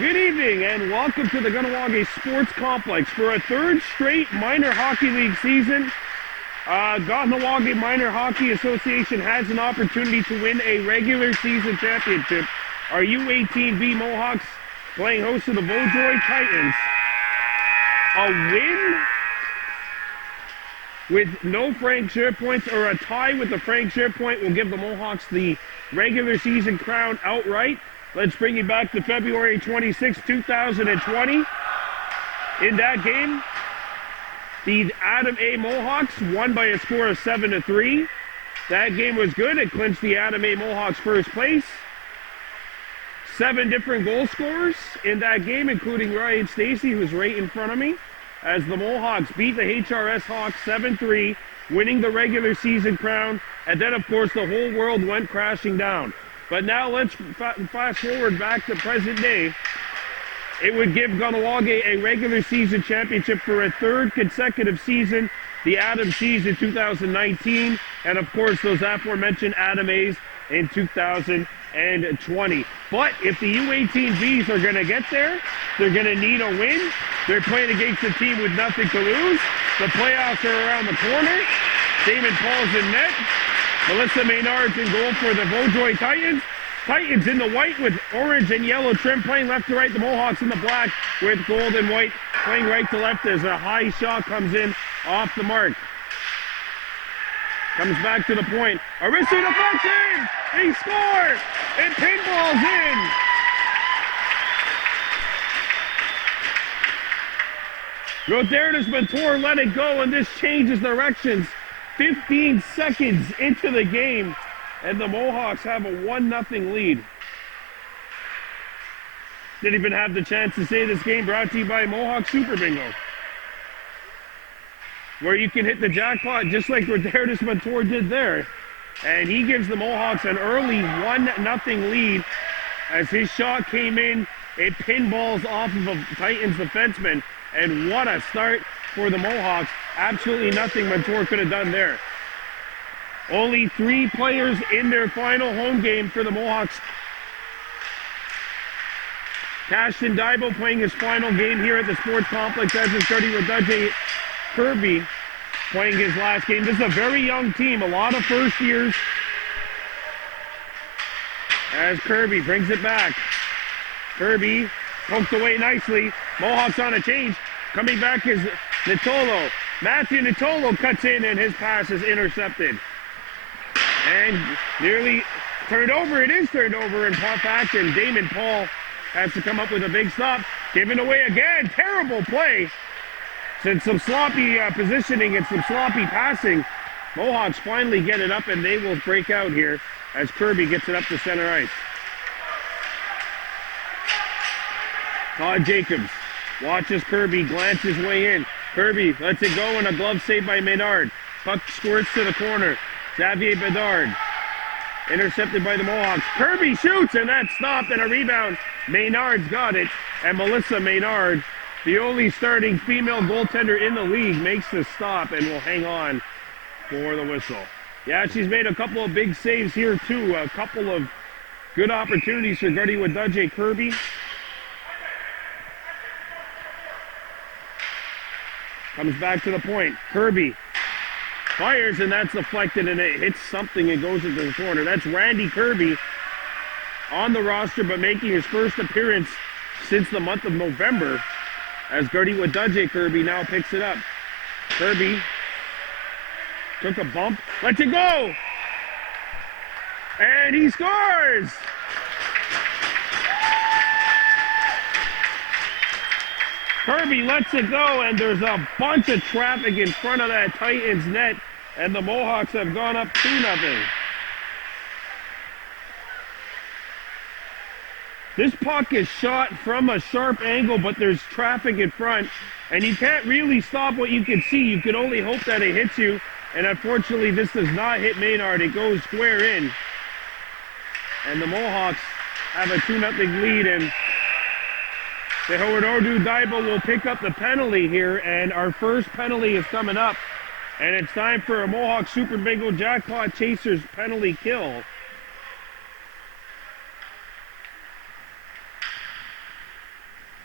Good evening and welcome to the Kahnawake Sports Complex for a third straight minor hockey league season. Kahnawake Minor Hockey Association has an opportunity to win a regular season championship. Our U18 Mohawks playing host to the Vaudreuil Titans. A win with no Frank share points or a tie with the Frank share point will give the Mohawks the regular season crown outright. Let's bring you back to February 26, 2020. In that game, the Adam A. Mohawks won by a score of 7-3. That game was good. It clinched the Adam A. Mohawks first place. 7 different goal scorers in that game, including Ryan Stacy, who's right in front of me, as the Mohawks beat the HRS Hawks 7-3, winning the regular season crown. And then, of course, the whole world went crashing down. But now let's fast forward back to present day. It would give Kahnawake a regular season championship for a third consecutive season, the Adam C's in 2019, and of course those aforementioned Adam A's in 2020. But if the U18Bs are going to get there, they're going to need a win. They're playing against a team with nothing to lose. The playoffs are around the corner. Damon Paul's in net. Melissa Maynard's in goal for the Vaudreuil Titans. Titans in the white with orange and yellow trim, playing left to right. The Mohawks in the black with gold and white, playing right to left as a high shot comes in off the mark. Comes back to the point. Arisu deflected! He scores! It pinballs in! Rodernis Mentor let it go, and this changes directions. 15 seconds into the game, and the Mohawks have a 1-0 lead. Didn't even have the chance to say this game brought to you by Mohawk Super Bingo, where you can hit the jackpot just like Rodernis Mentor did there. And he gives the Mohawks an early 1-0 lead as his shot came in. It pinballs off of a Titans defenseman, and what a start for the Mohawks. Absolutely nothing Mentor could have done there. Only 3 players in their final home game for the Mohawks. Cashton Daibo playing his final game here at the sports complex, as is Vaudreuil Kirby playing his last game. This is a very young team, a lot of first years. As Kirby brings it back. Kirby poked away nicely. Mohawks on a change. Coming back is Nitolo. Matthew Nitolo cuts in, and his pass is intercepted. And nearly turned over. It is turned over in fact, and Damon Paul has to come up with a big stop. Given away again. Terrible play. Since some sloppy positioning and some sloppy passing, Mohawks finally get it up, and they will break out here as Kirby gets it up to center ice. Todd Jacobs watches Kirby glance his way in. Kirby lets it go, and a glove save by Maynard. Puck squirts to the corner. Xavier Bedard intercepted by the Mohawks. Kirby shoots, and that's stopped, and a rebound. Maynard's got it, and Melissa Maynard, the only starting female goaltender in the league, makes the stop and will hang on for the whistle. Yeah, she's made a couple of big saves here too. A couple of good opportunities for Vaudreuil Kirby. Comes back to the point. Kirby fires, and that's deflected, and it hits something and goes into the corner. That's Randy Kirby on the roster, but making his first appearance since the month of November, as Vaudreuil Kirby now picks it up. Kirby took a bump, lets it go, and he scores! Kirby lets it go, and there's a bunch of traffic in front of that Titans net, and the Mohawks have gone up 2-0. This puck is shot from a sharp angle, but there's traffic in front, and you can't really stop what you can see. You can only hope that it hits you, and unfortunately this does not hit Maynard. It goes square in, and the Mohawks have a 2-0 lead, and the Howard Ordu Daibo will pick up the penalty here, and our first penalty is coming up, and it's time for a Mohawk Super Bingo Jackpot Chasers penalty kill.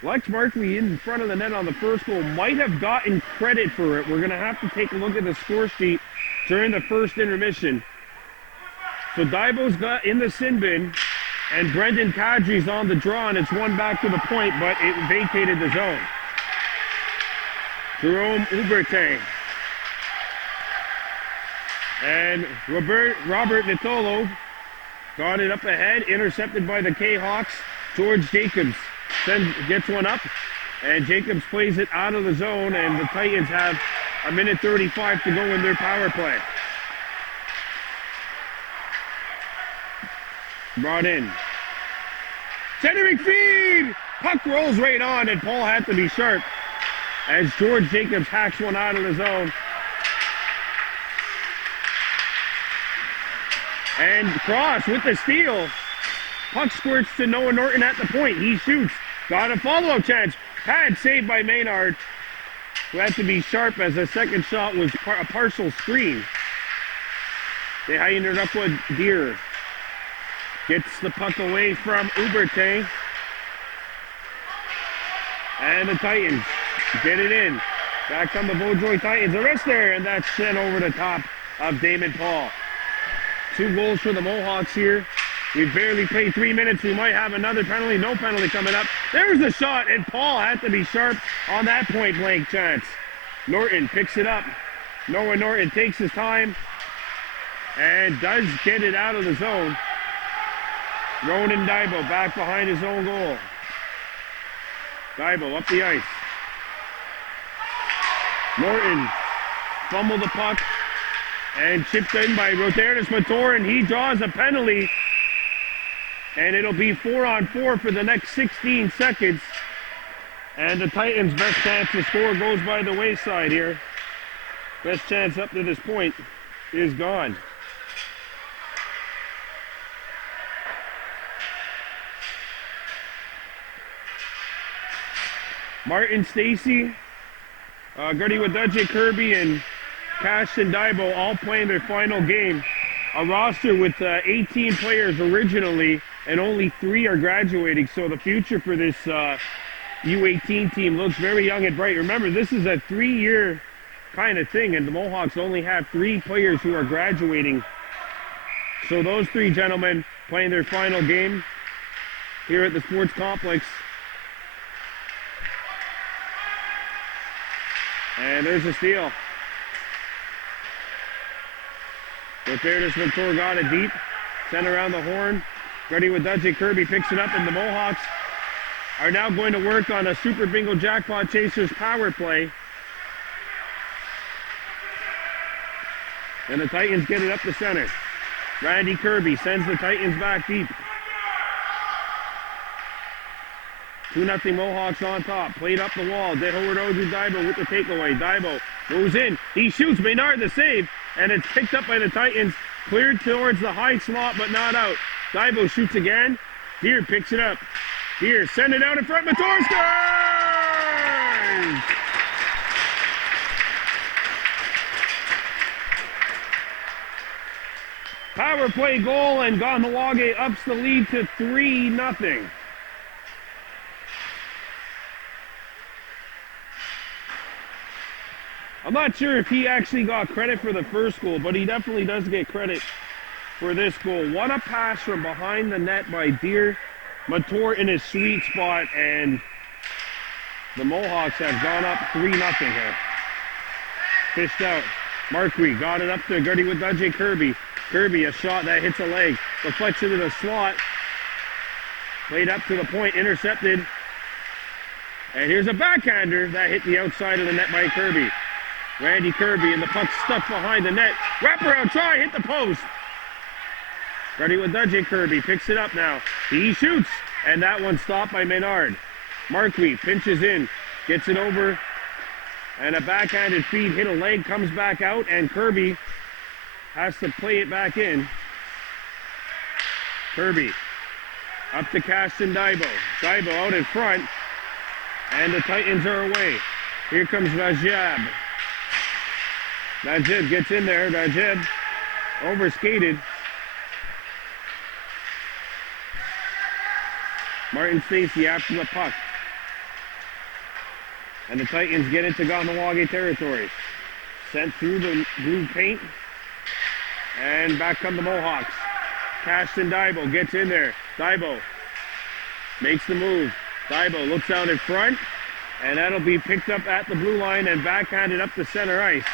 Lex Markley in front of the net on the first goal might have gotten credit for it. We're going to have to take a look at the score sheet during the first intermission. So Daibo's got in the sin bin, and Brendan Kadri's on the draw, and it's one back to the point, but it vacated the zone. Jerome Uberte. And Robert Nitolo got it up ahead, intercepted by the K-Hawks. George Jacobs gets one up, and Jacobs plays it out of the zone, and the Titans have a minute 35 to go in their power play. Brought in. Centering feed! Puck rolls right on, and Paul had to be sharp as George Jacobs hacks one out of the zone. And Cross with the steal. Puck squirts to Noah Norton at the point. He shoots. Got a follow-up chance. Pad saved by Maynard, who had to be sharp as the second shot was a partial screen. They heightened it up with Deere. Gets the puck away from Uberte. And the Titans get it in. Back come the Vaudreuil Titans. A wrist there, and that's sent over the top of Damon Paul. 2 goals for the Mohawks here. We've barely played 3 minutes. We might have another penalty. No penalty coming up. There's the shot, and Paul had to be sharp on that point-blank chance. Norton picks it up. Noah Norton takes his time and does get it out of the zone. Ronan Daibo back behind his own goal. Daibo up the ice. Norton fumbled the puck and chipped in by Rodernis Mator, and he draws a penalty. And it'll be 4-on-4 for the next 16 seconds. And the Titans' best chance to score goes by the wayside here. Best chance up to this point is gone. Martin Stacy, Gertie Wadudje Kirby, and Caston Daibo all playing their final game. A roster with 18 players originally, and only 3 are graduating. So the future for this U18 team looks very young and bright. Remember, this is a 3-year kind of thing, and the Mohawks only have 3 players who are graduating. So those 3 gentlemen playing their final game here at the sports complex. And there's a steal. Rodernis Mator got it deep, sent around the horn. Gertie Wadudje Kirby picks it up, and the Mohawks are now going to work on a Super Bingo Jackpot Chasers power play. And the Titans get it up the center. Randy Kirby sends the Titans back deep. 2-0 Mohawks on top. Played up the wall. De Howard Oju Daibo with the takeaway. Daibo goes in. He shoots. Maynard the save. And it's picked up by the Titans. Cleared towards the high slot, but not out. Daibo shoots again. Deere picks it up. Deere send it out in front. Mator scores! Power play goal, and Kahnawake ups the lead to 3-0. I'm not sure if he actually got credit for the first goal, but he definitely does get credit for this goal. What a pass from behind the net by Deere. Mator in his sweet spot, and the Mohawks have gone up 3-0 here. Fished out. Marquis got it up to Gertie Wadudje Kirby. Kirby, a shot that hits a leg. Deflects into the slot. Played up to the point, intercepted. And here's a backhander that hit the outside of the net by Kirby. Randy Kirby, and the puck stuck behind the net. Wraparound try, hit the post. Gertie Wadudje Kirby picks it up now. He shoots, and that one stopped by Maynard. Marquis pinches in, gets it over, and a backhanded feed hit a leg, comes back out, and Kirby has to play it back in. Kirby up to Caston Daibo. Daibo out in front, and the Titans are away. Here comes Rajab. Rajab gets in there. Rajab overskated. Martin Stacy after the puck. And the Titans get into Kahnawake territory. Sent through the blue paint. And back come the Mohawks. Cashton Daibo gets in there. Daibo makes the move. Daibo looks out in front. And that'll be picked up at the blue line and backhanded up the center ice.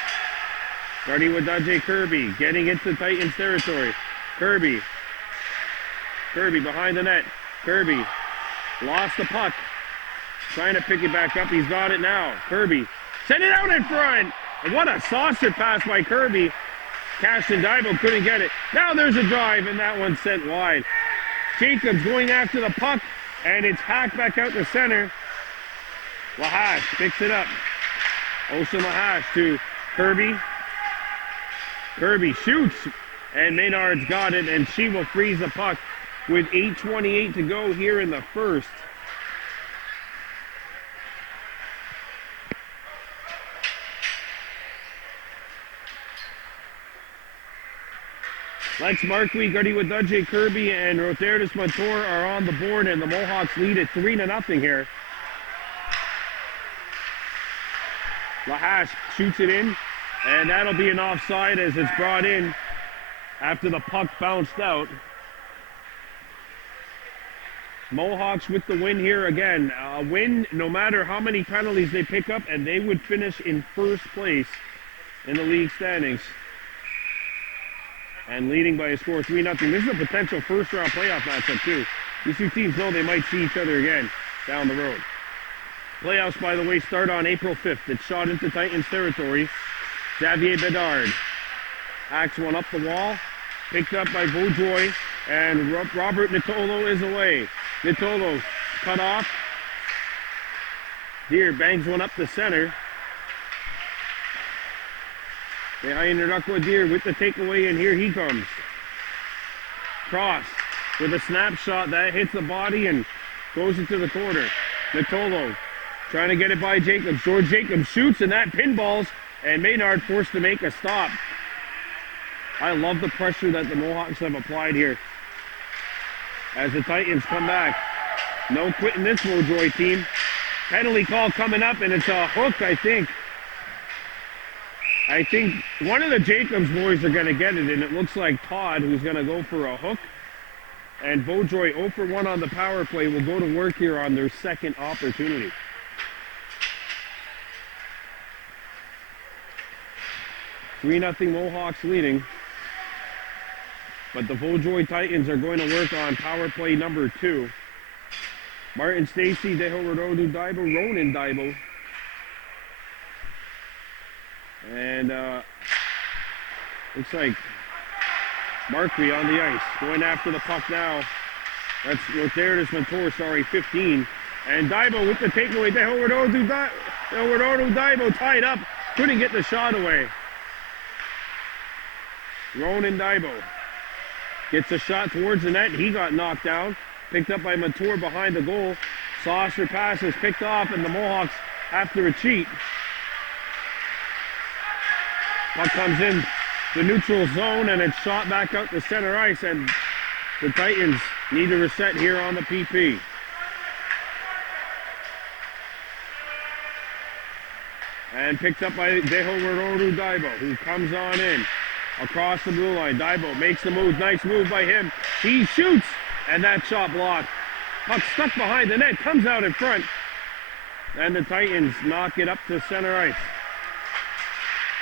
Starting with Dajay Kirby, getting into Titans territory. Kirby behind the net. Kirby lost the puck. Trying to pick it back up. He's got it now. Kirby send it out in front. And what a saucer pass by Kirby. Cashton Daibo couldn't get it. Now there's a drive, and that one's sent wide. Jacobs going after the puck, and it's hacked back out the center. Lahash picks it up. Ocean Lahash to Kirby. Kirby shoots, and Maynard's got it, and she will freeze the puck with 8:28 to go here in the first. Lex Markey, Gutty with Dajay Kirby, and Rotherdis Montour are on the board, and the Mohawks lead it 3-0 here. Lahash shoots it in, and that'll be an offside as it's brought in after the puck bounced out. Mohawks with the win here again. A win no matter how many penalties they pick up, and they would finish in first place in the league standings. And leading by a score of 3-0. This is a potential first-round playoff matchup, too. These two teams know they might see each other again down the road. Playoffs, by the way, start on April 5th. It's shot into Titans territory. Xavier Bedard hacks one up the wall. Picked up by Vaudreuil. And Robert Nitolo is away. Nitolo cut off. Deer bangs one up the center. Behind Nardakwa Deer with the takeaway, and here he comes. Cross with a snapshot that hits the body and goes into the corner. Nitolo trying to get it by Jacobs. George Jacobs shoots, and that pinballs, and Maynard forced to make a stop. I love the pressure that the Mohawks have applied here as the Titans come back. No quitting this Vaudreuil team. Penalty call coming up, and it's a hook, I think. I think one of the Jacobs boys are going to get it, and it looks like Todd, who's going to go for a hook. And Vaudreuil 0 for 1 on the power play will go to work here on their second opportunity. $3-0 Mohawks leading. But the Vaudreuil Titans are going to work on power play number 2. Martin Stacy, Deho Rododu Daibo, Ronan Daibo. And looks like Markey on the ice, going after the puck now. That's Rotherdis Montour, 15. And Daibo with the takeaway. Deho Daibo tied up, couldn't get the shot away. Ronan Daibo gets a shot towards the net. He got knocked down. Picked up by Montour behind the goal. Saucer pass is picked off, and the Mohawks have to retreat. Puck comes in the neutral zone, and it's shot back out the center ice, and the Titans need to reset here on the PP. And picked up by Deho Daibo, who comes on in across the blue line. Daibo makes the move. Nice move by him. He shoots, and that shot blocked. Puck stuck behind the net, comes out in front, and the Titans knock it up to center ice.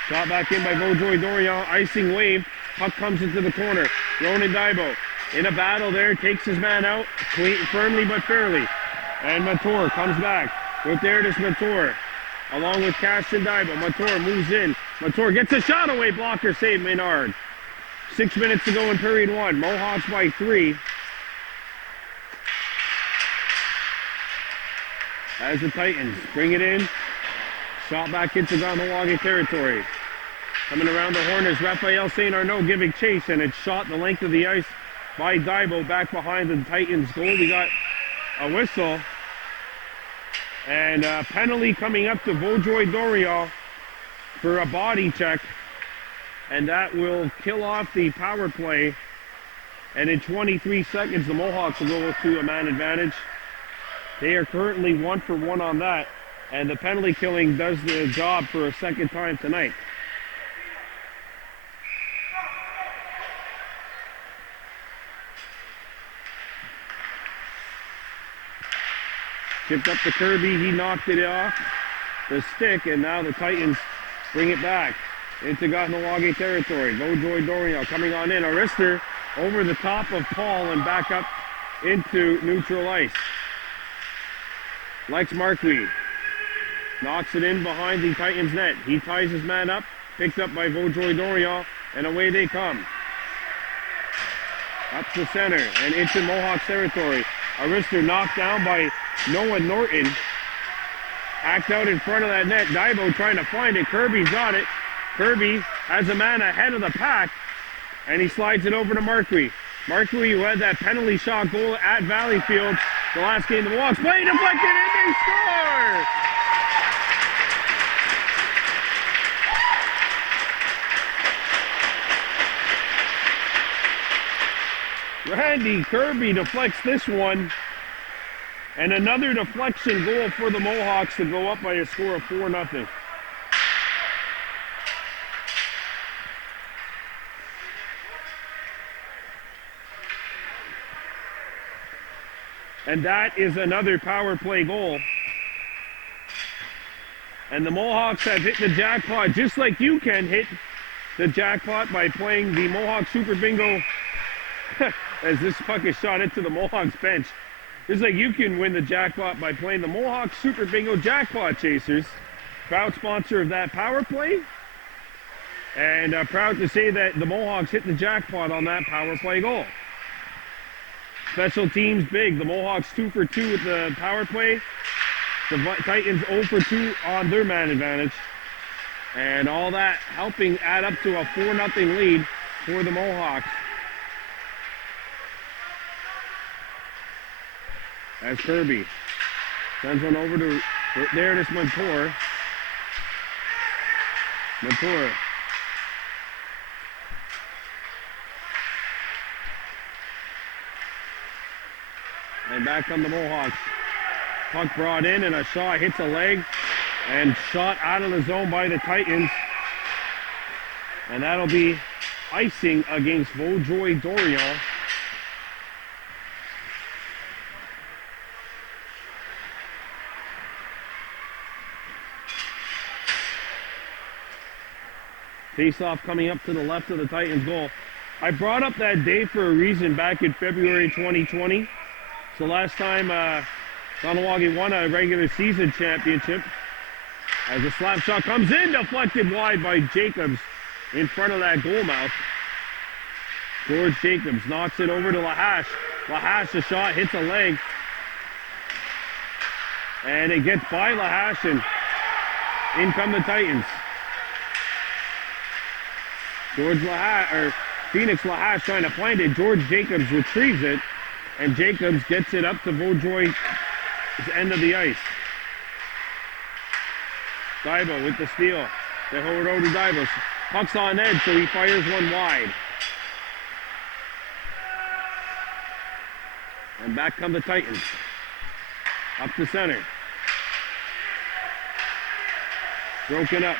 Shot back in by Vaudreuil Dorion, icing wave. Puck comes into the corner. Ronan Daibo in a battle there, takes his man out, firmly but fairly. And Montour comes back. Rotherdis Montour, along with Cashton Daibo. Montour moves in. Montour gets a shot away, blocker save Maynard. 6 minutes to go in period 1. Mohawks by 3. As the Titans bring it in. Shot back into Kahnawake territory. Coming around the horn is Raphael St. Arnaud giving chase, and it's shot the length of the ice by Daibo back behind the Titans goal. We got a whistle. And a penalty coming up to Vaudreuil Dorion for a body check. And that will kill off the power play. And in 23 seconds, the Mohawks will go to a man advantage. They are currently 1 for 1 on that. And the penalty killing does the job for a second time tonight. Chipped up to Kirby, he knocked it off the stick, and now the Titans bring it back into Kahnawake territory. Vaudreuil Dorian coming on in. Arister over the top of Paul and back up into neutral ice. Lex Marquis knocks it in behind the Titans net. He ties his man up, picked up by Vaudreuil Dorian, and away they come. Up the center and into Mohawks territory. Arister knocked down by Noah Norton. Hacked out in front of that net. Daibo trying to find it. Kirby's got it. Kirby has a man ahead of the pack, and he slides it over to Marquis. Marquis, who had that penalty shot goal at Valleyfield the last game of the Mohawks. Play deflected, and they score! Randy Kirby deflects this one, and another deflection goal for the Mohawks to go up by a score of 4-0. And that is another power play goal. And the Mohawks have hit the jackpot just like you can hit the jackpot by playing the Mohawk Super Bingo. As this puck is shot into the Mohawks bench. Just like you can win the jackpot by playing the Mohawk Super Bingo Jackpot Chasers. Proud sponsor of that power play. And proud to say that the Mohawks hit the jackpot on that power play goal. Special teams big. The Mohawks 2 for 2 with the power play. The Titans 0 for 2 on their man advantage. And all that helping add up to a 4-0 lead for the Mohawks. As Kirby sends one over to, there it is, Montour. Montour. And back on the Mohawks. Puck brought in and a shot hits a leg and shot out of the zone by the Titans. And that'll be icing against Vaudreuil Dorian. Face-off coming up to the left of the Titans goal. I brought up that day for a reason back in February 2020. So last time Kahnawake won a regular season championship. As a slap shot comes in, deflected wide by Jacobs in front of that goal mouth. George Jacobs knocks it over to Lahash. Lahash, the shot hits a leg. And it gets by Lahash, and in come the Titans. Phoenix Lahash trying to find it. George Jacobs retrieves it, and Jacobs gets it up to Vaudreuil's end of the ice. Daibo with the steal. They hold it over to Daibo. Puck's on edge, so he fires one wide. And back come the Titans. Up the center. Broken up.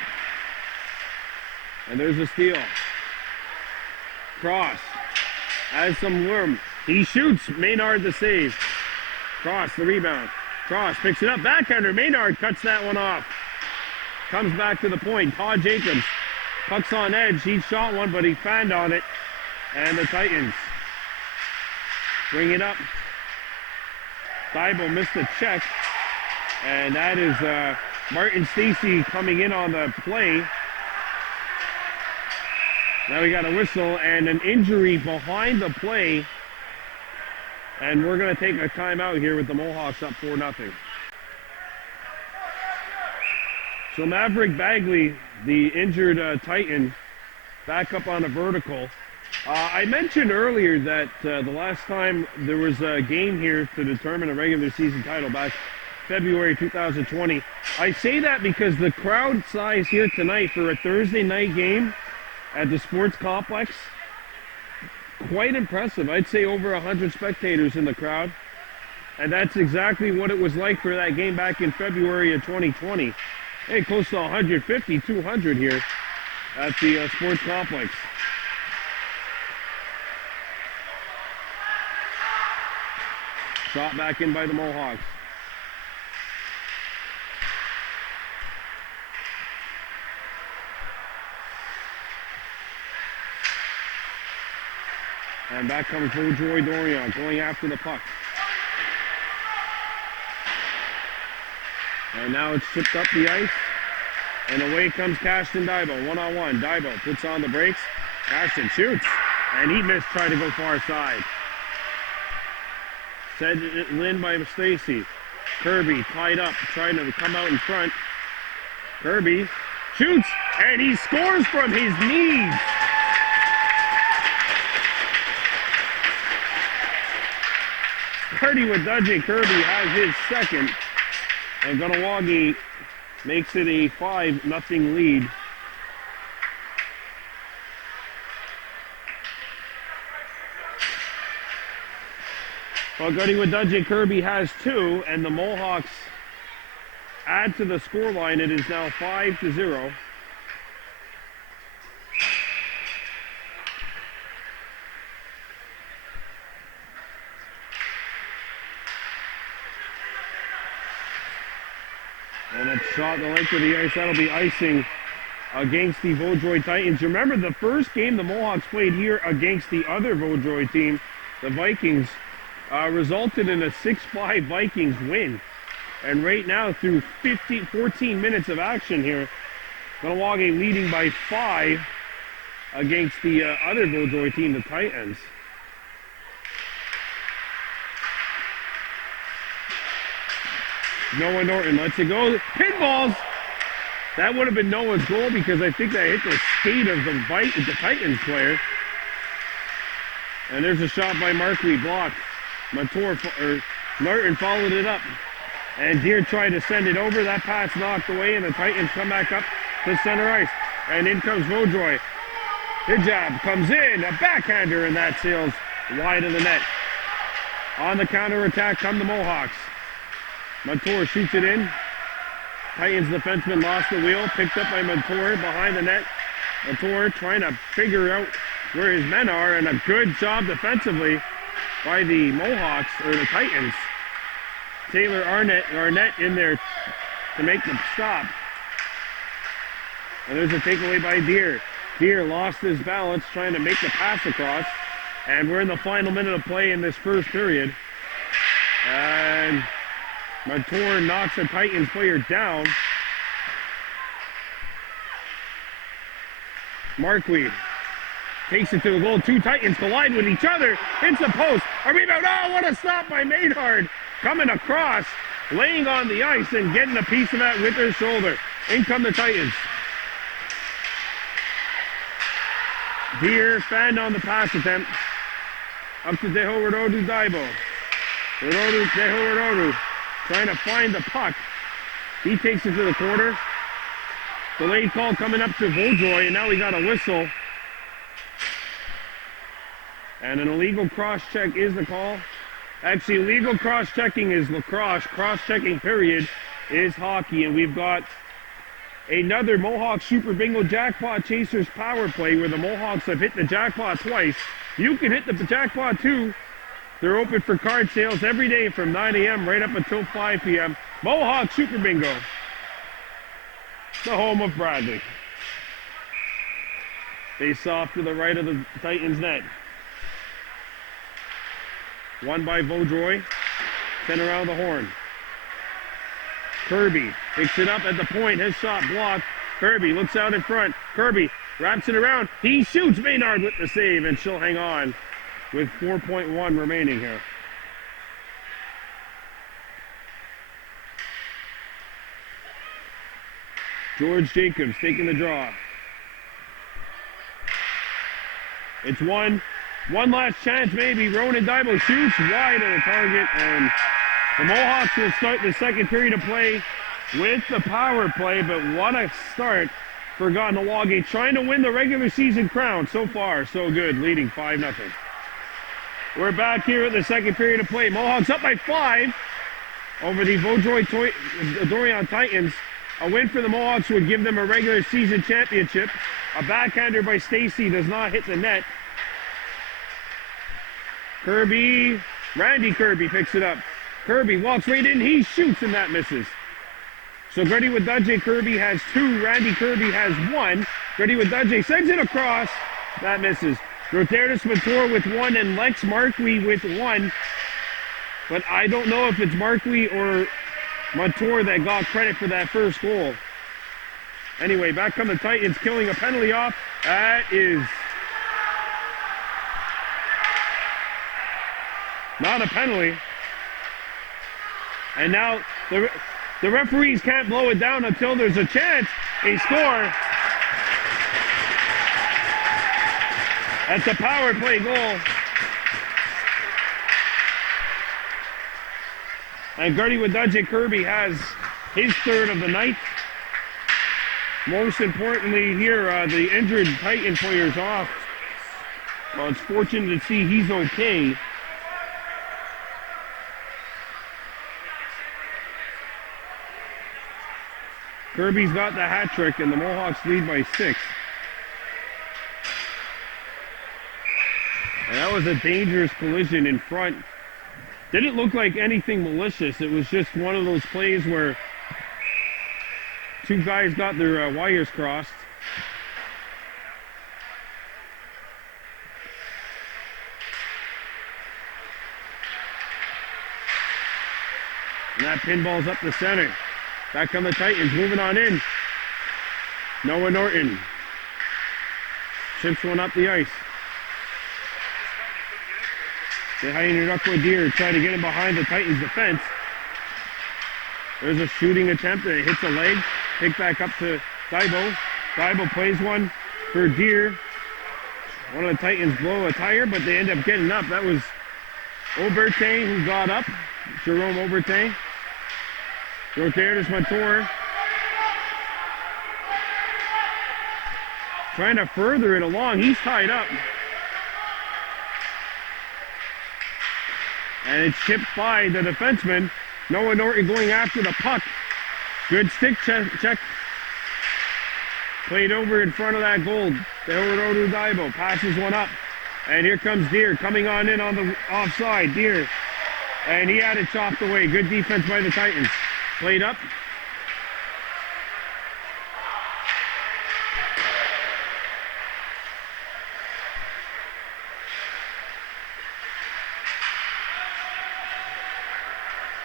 And there's a steal. Cross has some room. He shoots. Maynard the save. Cross the rebound. Cross picks it up. Backhander. Maynard cuts that one off. Comes back to the point. Todd Jacobs. Puck's on edge. He shot one, but he fanned on it. And the Titans bring it up. Daibo missed the check. And that is Martin Stacy coming in on the play. Now we got a whistle and an injury behind the play. And we're going to take a timeout here with the Mohawks up 4-0. So Maverick Bagley, the injured Titan, back up on a vertical. I mentioned earlier that the last time there was a game here to determine a regular season title back February 2020. I say that because the crowd size here tonight for a Thursday night game at the sports complex, quite impressive. I'd say over 100 spectators in the crowd. And that's exactly what it was like for that game back in February of 2020. Hey, close to 150, 200 here at the sports complex. Shot back in by the Mohawks. And back comes Vaudreuil Dorion going after the puck. And now it's chipped up the ice. And away comes Cashton Daibo, one-on-one. Daibo puts on the brakes. Cashton shoots. And he missed, trying to go far side. Sent it in by Stacy. Kirby tied up, trying to come out in front. Kirby shoots, and he scores from his knees. Party with Dudjay. Kirby has his second. And Kahnawake makes it a 5-0 lead. Well, Gutty with Dudjay. Kirby has 2, and the Mohawks add to the scoreline. It is now 5-0. And it's shot the length of the ice. That'll be icing against the Vaudreuil Titans. Remember, the first game the Mohawks played here against the other Vaudreuil team, the Vikings, resulted in a 6-5 Vikings win. And right now, through 14 minutes of action here, Kahnawake leading by 5 against the other Vaudreuil team, the Titans. Noah Norton lets it go. Pinballs! That would have been Noah's goal because I think that hit the skate of the Titans player. And there's a shot by Markley, blocked. Norton followed it up. And Deere tried to send it over. That pass knocked away, and the Titans come back up to center ice. And in comes Vaudreuil. Hijab comes in, a backhander, and that sails wide of the net. On the counterattack come the Mohawks. Montour shoots it in. Titans defenseman lost the wheel, picked up by Montour behind the net. Montour trying to figure out where his men are, and a good job defensively by the Mohawks, or the Titans. Taylor Arnett in there to make the stop. And there's a takeaway by Deere. Deere lost his balance trying to make the pass across. And we're in the final minute of play in this first period. And Montour knocks the Titans player down. Markley takes it to the goal. 2 Titans collide with each other. Hits the post. A rebound. Oh, what a stop by Maynard. Coming across, laying on the ice and getting a piece of that with his shoulder. In come the Titans. Deere fanned on the pass attempt. Up to Deho Daibo. Deho trying to find the puck. He takes it to the corner. Delayed call coming up to Vaudreuil, and now we got a whistle. And an illegal cross-check is the call. Actually, illegal cross-checking is lacrosse. Cross-checking period is hockey. And we've got another Mohawk Super Bingo Jackpot Chasers power play where the Mohawks have hit the jackpot twice. You can hit the jackpot too. They're open for card sales every day from 9 a.m. right up until 5 p.m. Mohawk Super Bingo, the home of Bradley. Face off to the right of the Titans net. Won by Vaudreuil. Sent around the horn. Kirby picks it up at the point. His shot blocked. Kirby looks out in front. Kirby wraps it around. He shoots. Maynard with the save, and she'll hang on with 4.1 remaining here. George Jacobs taking the draw. It's one last chance maybe. Ronan Daibo shoots wide of the target, and the Mohawks will start the second period of play with the power play, but what a start for Kahnawake, trying to win the regular season crown. So far, so good, leading 5-0. We're back here at the second period of play. Mohawks up by 5 over the Vaudreuil Dorion Titans. A win for the Mohawks would give them a regular season championship. A backhander by Stacy does not hit the net. Randy Kirby picks it up. Kirby walks right in, he shoots and that misses. So Grady Wadudje Kirby has 2, Randy Kirby has 1. Grady Wadudje sends it across, that misses. Rotertus Mator with 1 and Lex Marquis with 1. But I don't know if it's Marquis or Mator that got credit for that first goal. Anyway, back come the Titans, killing a penalty off. That is not a penalty. And now the referees can't blow it down until there's a chance. They score. That's a power play goal. And Grady Wadudje Kirby has his 3rd of the night. Most importantly here, the injured Titan player's off. Well, it's fortunate to see he's okay. Kirby's got the hat trick and the Mohawks lead by 6. And that was a dangerous collision in front. Didn't look like anything malicious. It was just one of those plays where 2 guys got their wires crossed. And that pinball's up the center. Back come the Titans, moving on in. Noah Norton chips one up the ice. Behind your Duckwood Deer, trying to get him behind the Titans defense. There's a shooting attempt and it hits a leg. Pick back up to Daibo. Daibo plays one for Deer. One of the Titans blow a tire, but they end up getting up. That was Aubertin who got up. Jerome Aubertin. Rotertus Mator. Trying to further it along. He's tied up. And it's chipped by the defenseman. Noah Norton going after the puck. Good stick check. Played over in front of that goal. Teodoro Daibo passes one up. And here comes Deer coming on in on the offside. Deer. And he had it chopped away. Good defense by the Titans. Played up.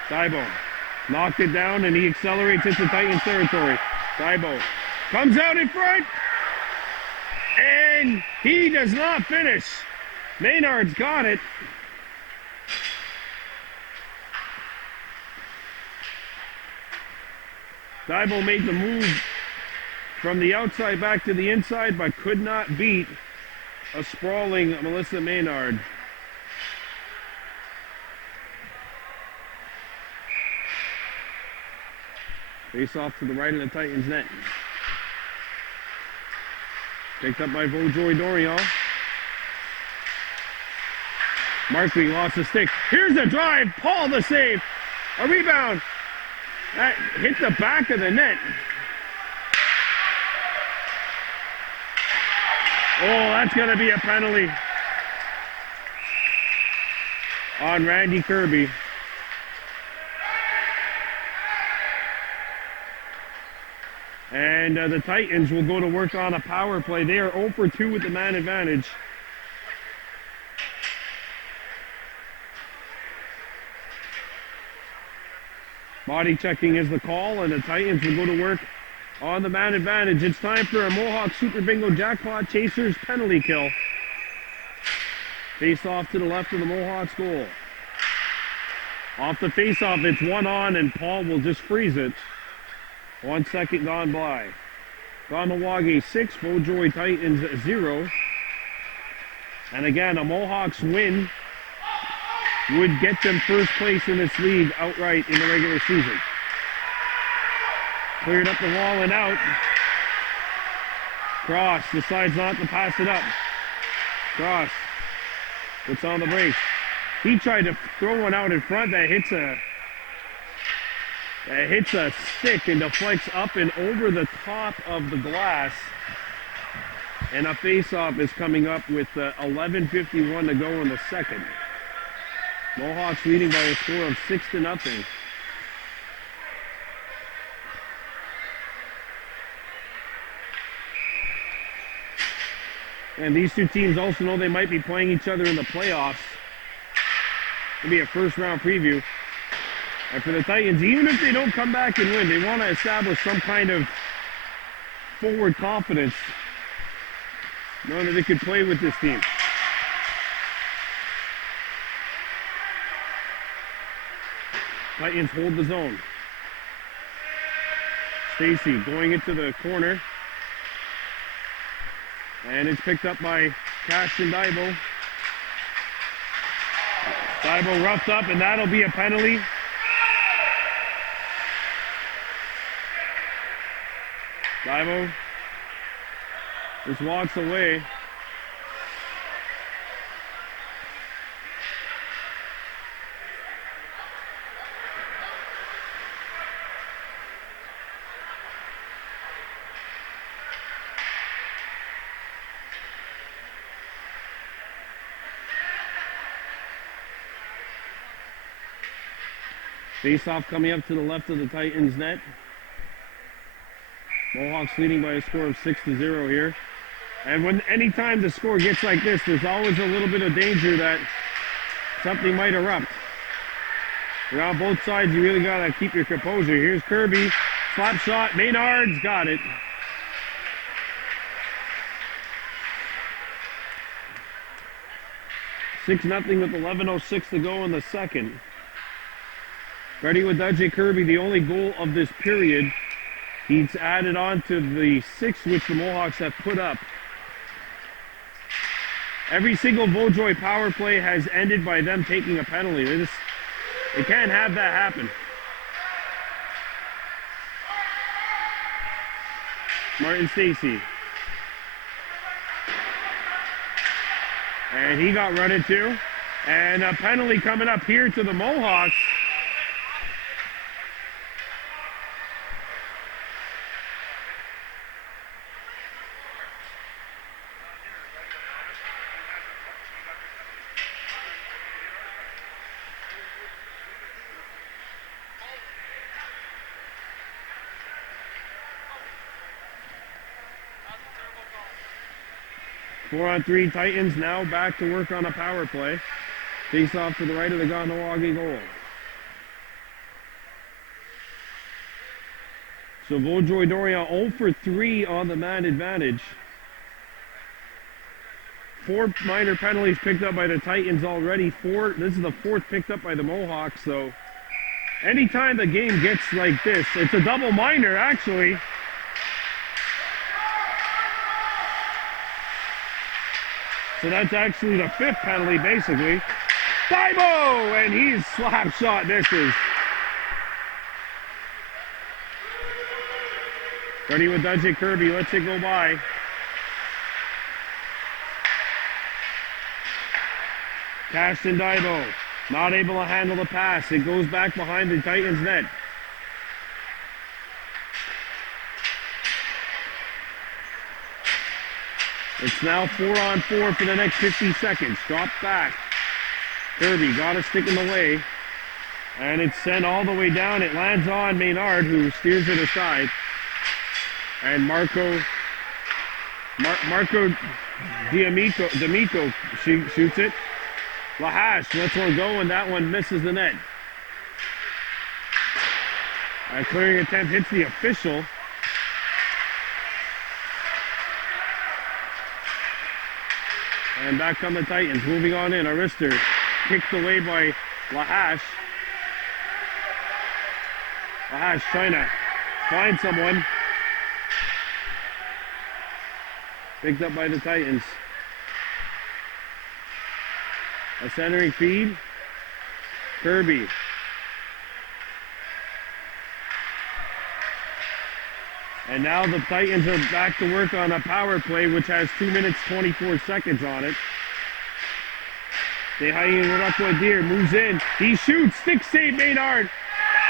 Daibo knocked it down and he accelerates into Titans territory. Daibo comes out in front and he does not finish. Maynard's got it. Daibo made the move from the outside back to the inside but could not beat a sprawling Melissa Maynard. Face off to the right of the Titans net. Picked up by Vaudreuil Dorion. Markley lost the stick. Here's the drive. Paul the save. A rebound. That hit the back of the net. Oh, that's going to be a penalty on Randy Kirby. And the Titans will go to work on a power play. They are 0 for 2 with the man advantage. Body checking is the call, and the Titans will go to work on the man advantage. It's time for a Mohawk Super Bingo Jackpot Chasers penalty kill. Face off to the left of the Mohawks goal. Off the face off, it's 1 on, and Paul will just freeze it. 1 second gone by. Kahnawake 6, Vaudreuil Titans 0. And again, a Mohawks win would get them first place in this league outright in the regular season. Cleared up the wall and out. Cross decides not to pass it up. Cross Puts on the brakes. He tried to throw one out in front that hits a stick and deflects up and over the top of the glass. And a face-off is coming up with 11:51 to go in the second. Mohawks leading by a score of 6-0. And these two teams also know they might be playing each other in the playoffs. It'll be a first-round preview. And for the Titans, even if they don't come back and win, they want to establish some kind of forward confidence, knowing that they could play with this team. Titans hold the zone. Stacy going into the corner. And it's picked up by Caston Daibo. Daibo roughed up, and that'll be a penalty. Daibo just walks away. Face-off coming up to the left of the Titans net. Mohawks leading by a score of 6-0 here. And anytime the score gets like this, there's always a little bit of danger that something might erupt. You're on both sides, you really gotta keep your composure. Here's Kirby, slap shot, Maynard's got it. Six nothing with 11:06 to go in the second. Starting with DJ Kirby, the only goal of this period. He's added on to the 6 which the Mohawks have put up. Every single Vaudreuil power play has ended by them taking a penalty. They can't have that happen. Martin Stacy. And he got run into. And a penalty coming up here to the Mohawks. Four on three, Titans now back to work on a power play. Face off to the right of the Kahnawake goal. So Vaudreuil Dorion 0 for 3 on the man advantage. 4 minor penalties picked up by the Titans already. This is the 4th picked up by the Mohawks. So anytime the game gets like this, it's a double minor actually. So that's actually the 5th penalty, basically. Daibo! And he's slap shot misses. Starting with DJ Kirby, lets it go by. Caston Daibo, not able to handle the pass. It goes back behind the Titans net. It's now 4 on 4 for the next 50 seconds. Drop back. Kirby got a stick in the way. And it's sent all the way down. It lands on Maynard, who steers it aside. And Marco D'Amico shoots it. Lahash lets one go, and that one misses the net. A clearing attempt hits the official. And back come the Titans, moving on in. Arister kicked away by Lahash. Lahash trying to find someone. Picked up by the Titans. A centering feed. Kirby. And now the Titans are back to work on a power play, which has 2 minutes, 24 seconds on it. They hanging it up with Deer, moves in, he shoots, stick save Maynard,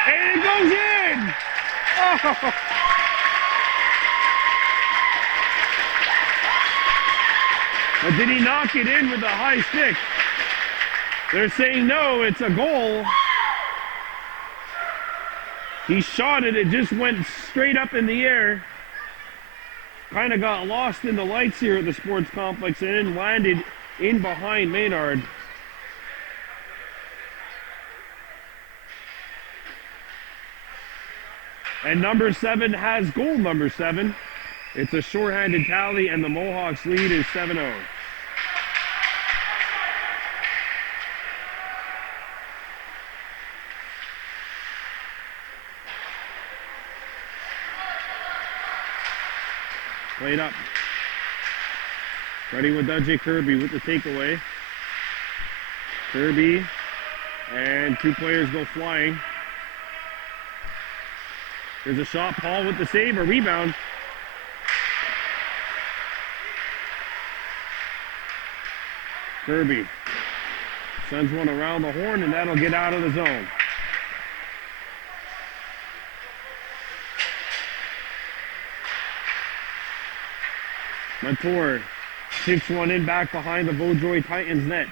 and it goes in! Oh. But did he knock it in with the high stick? They're saying no, it's a goal. He shot it, it just went straight up in the air. Kind of got lost in the lights here at the sports complex and then landed in behind Maynard. And number 7 has goal number 7. It's a shorthanded tally and the Mohawks lead is 7-0. Played up. Ready with DJ Kirby with the takeaway. Kirby and 2 players go flying. There's a shot, Paul with the save, a rebound. Kirby sends one around the horn and that'll get out of the zone. Montour tips one in back behind the Vaudreuil Titans net.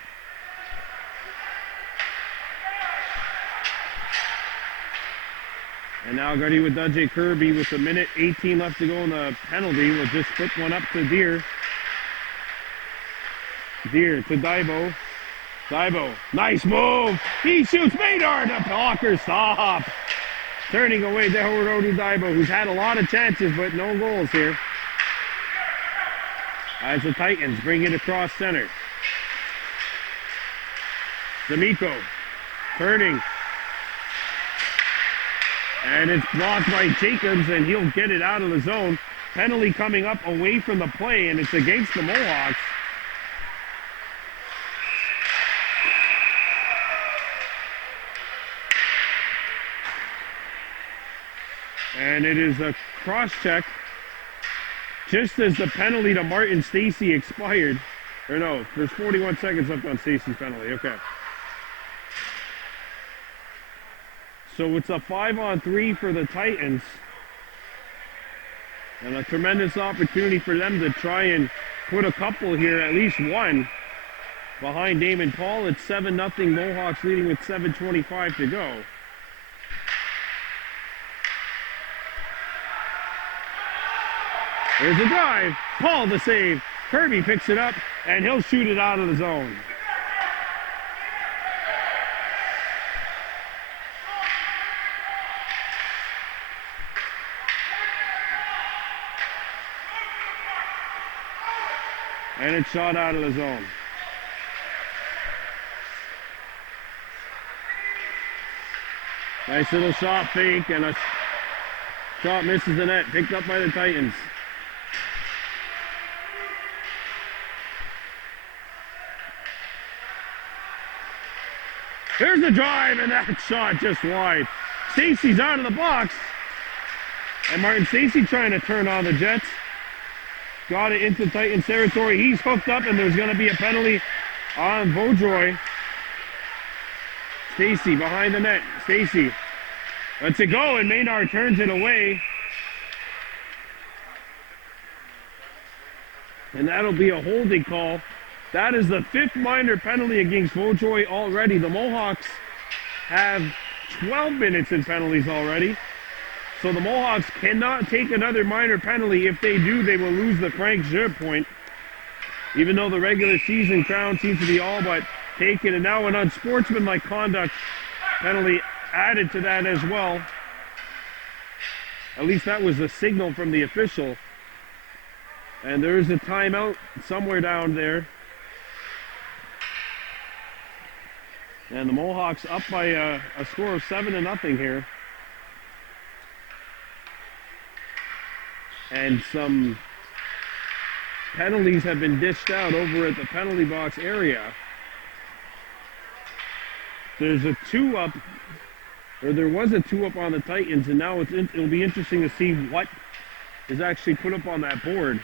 And now Gardy with DJ Kirby with a minute 18 left to go in the penalty. Will just flip one up to Deer. Deer to Daibo. Daibo, nice move. He shoots Maynard. The blocker stop. Turning away to Daibo, who's had a lot of chances but no goals here. As the Titans bring it across center. D'Amico turning. And it's blocked by Jacobs and he'll get it out of the zone. Penalty coming up away from the play and it's against the Mohawks. And it is a cross check. Just as the penalty to Martin Stacy expired, or no, there's 41 seconds left on Stacy's penalty, okay. So it's a 5-on-3 for the Titans. And a tremendous opportunity for them to try and put a couple here, at least one, behind Damon Paul. It's 7-0, Mohawks leading with 7:25 to go. There's a drive, Paul the save, Kirby picks it up, and he'll shoot it out of the zone. And it's shot out of the zone. Nice little shot fake, and a shot misses the net, picked up by the Titans. Here's the drive, and that shot just wide. Stacy's out of the box. And Martin Stacy trying to turn on the Jets. Got it into Titans territory. He's hooked up, and there's going to be a penalty on Vaudreuil. Stacy behind the net. Stacy lets it go, and Maynard turns it away. And that'll be a holding call. That is the 5th minor penalty against Vaudreuil already. The Mohawks have 12 minutes in penalties already. So the Mohawks cannot take another minor penalty. If they do, they will lose the Frank Jeu point. Even though the regular season crown seems to be all but taken. And now an unsportsmanlike conduct penalty added to that as well. At least that was a signal from the official. And there is a timeout somewhere down there. And the Mohawks up by a score of 7-0 here. And some penalties have been dished out over at the penalty box area. There's a 2-up, or there was a 2-up on the Titans, and now it'll be interesting to see what is actually put up on that board.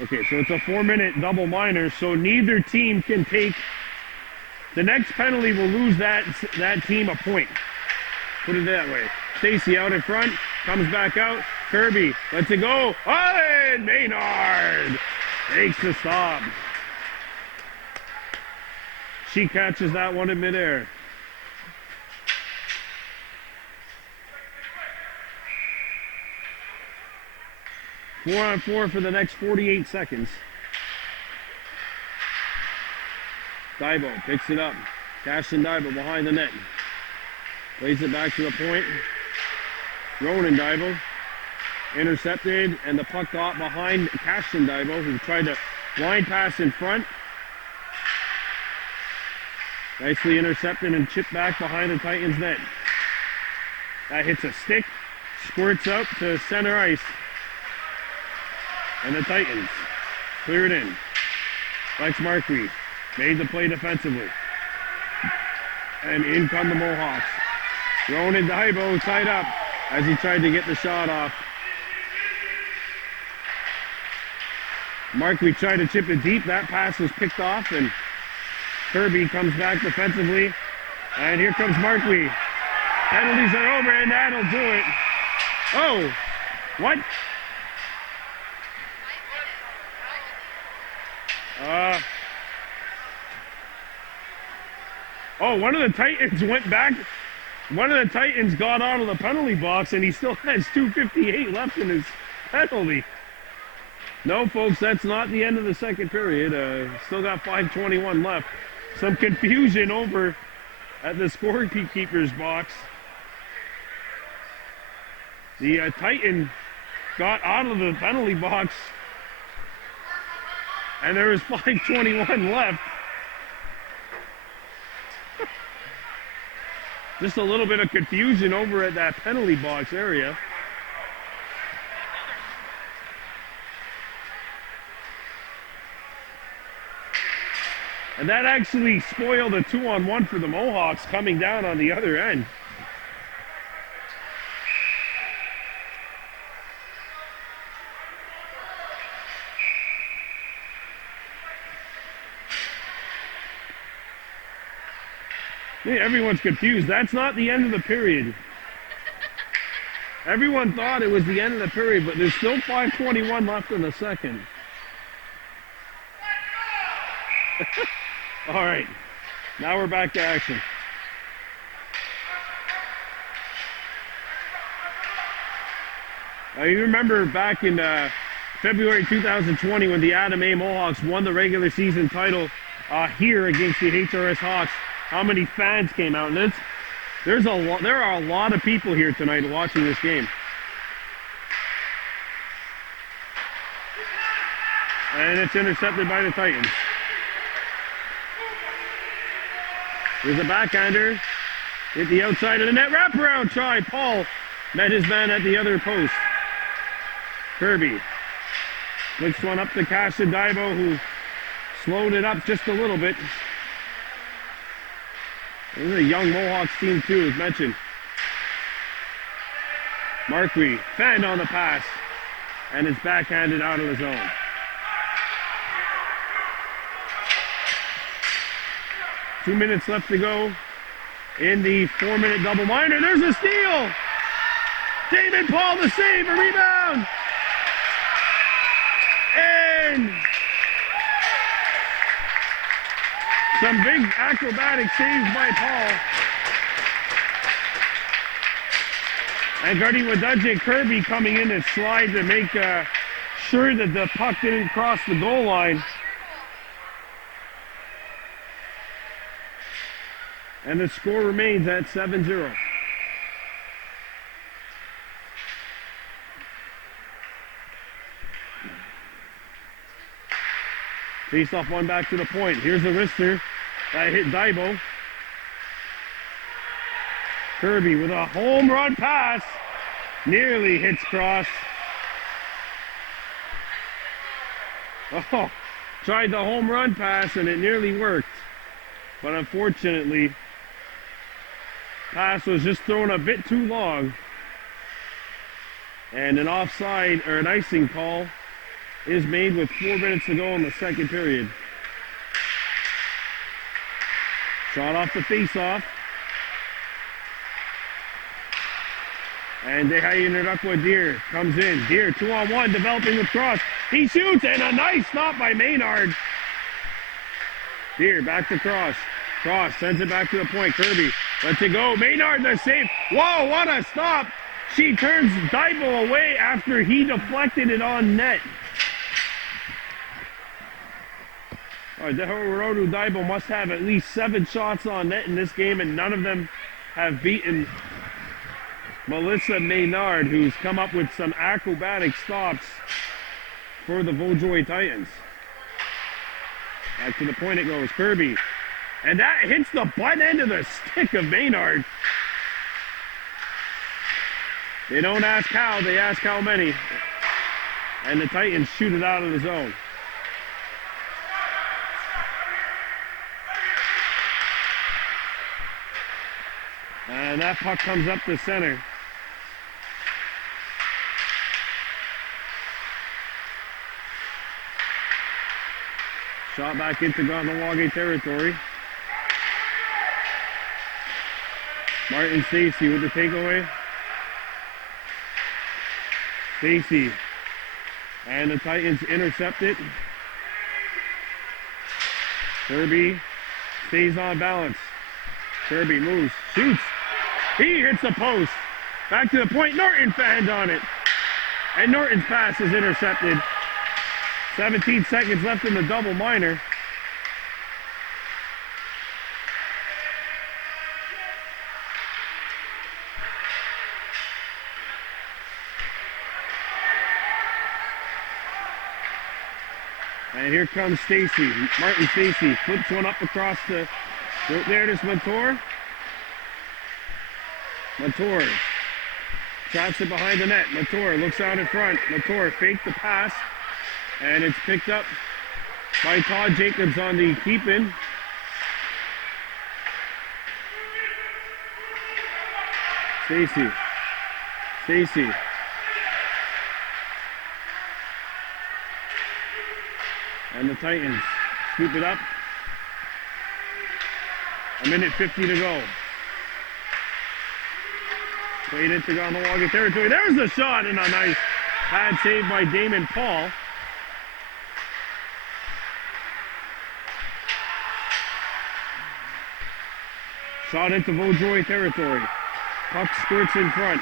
Okay, so it's a 4-minute double minor, so neither team can take, the next penalty will lose that team a point. Put it that way. Stacy out in front, comes back out. Kirby lets it go. Oh, and Maynard takes the stop. She catches that one in midair. Four on four for the next 48 seconds. Daibo picks it up. Cashin Daibo behind the net. Plays it back to the point. Ronan Daibo intercepted, and the puck got behind Cashin Daibo, who tried to blind pass in front. Nicely intercepted and chipped back behind the Titans net. That hits a stick, squirts out to center ice. And the Titans clear it in. Lex Marquis made the play defensively. And in come the Mohawks. Ronan Daibo tied up as he tried to get the shot off. Marquis tried to chip it deep. That pass was picked off, and Kirby comes back defensively. And here comes Marquis. Penalties are over, and that'll do it. Oh, what? Oh, one of the Titans went back. One of the Titans got out of the penalty box, and he still has 2:58 left in his penalty. No, folks, that's not the end of the second period. Still got 5:21 left. Some confusion over at the scorekeeper's box. The Titan got out of the penalty box, and there was 5:21 left. Just a little bit of confusion over at that penalty box area. And that actually spoiled a 2-on-1 for the Mohawks coming down on the other end. Yeah, everyone's confused. That's not the end of the period. Everyone thought it was the end of the period, but there's still 5:21 left in the second. All right, now we're back to action. You remember back in February 2020 when the Adam A. Mohawks won the regular season title here against the HRS Hawks, how many fans came out? And there are a lot of people here tonight watching this game. And it's intercepted by the Titans. There's a backhander. Hit the outside of the net. Wraparound try. Paul met his man at the other post. Kirby flicks one up to Cashin Daibo, who slowed it up just a little bit. This is a young Mohawks team too, as mentioned. Marquis fanned on the pass, and it's backhanded out of the zone. 2 minutes left to go in the 4-minute double minor. There's a steal! David Paul the save, a rebound! And some big acrobatic saves by Paul. And Gardy Wadudje Kirby coming in and slide to make sure that the puck didn't cross the goal line. And the score remains at 7-0. Face off one back to the point. Here's the wrister that hit Daibo. Kirby with a home run pass. Nearly hits cross. Oh, tried the home run pass and it nearly worked. But unfortunately, pass was just thrown a bit too long. And an offside or an icing call is made with 4 minutes to go in the second period. Shot off the face-off. And Dehayanadakwa Deer comes in. Deer 2-on-1, developing with Cross. He shoots, and a nice stop by Maynard. Deer back to Cross. Cross sends it back to the point. Kirby lets it go. Maynard the save. Whoa, what a stop. She turns Daibo away after he deflected it on net. All right, Deharodu Daibo must have at least 7 shots on net in this game, and none of them have beaten Melissa Maynard, who's come up with some acrobatic stops for the Vaudreuil Titans. Back to the point it goes. Kirby. And that hits the butt end of the stick of Maynard. They don't ask how, they ask how many. And the Titans shoot it out of the zone. And that puck comes up the center. Shot back into Kahnawake territory. Martin Stacy with the takeaway. Stacy. And the Titans intercept it. Kirby stays on balance. Kirby moves, shoots. He hits the post. Back to the point. Norton fanned on it. And Norton's pass is intercepted. 17 seconds left in the double minor. And here comes Stacy. Martin Stacy flips one up across the... There it is, Montour. Montour traps it behind the net. Montour looks out in front. Montour faked the pass. And it's picked up by Todd Jacobs on the keep-in. Stacy. Stacy. And the Titans scoop it up. 1:50 to go. Played into Kahnawake territory. There's the shot, and a nice pad save by Damon Paul. Shot into Vaudreuil territory. Puck skirts in front.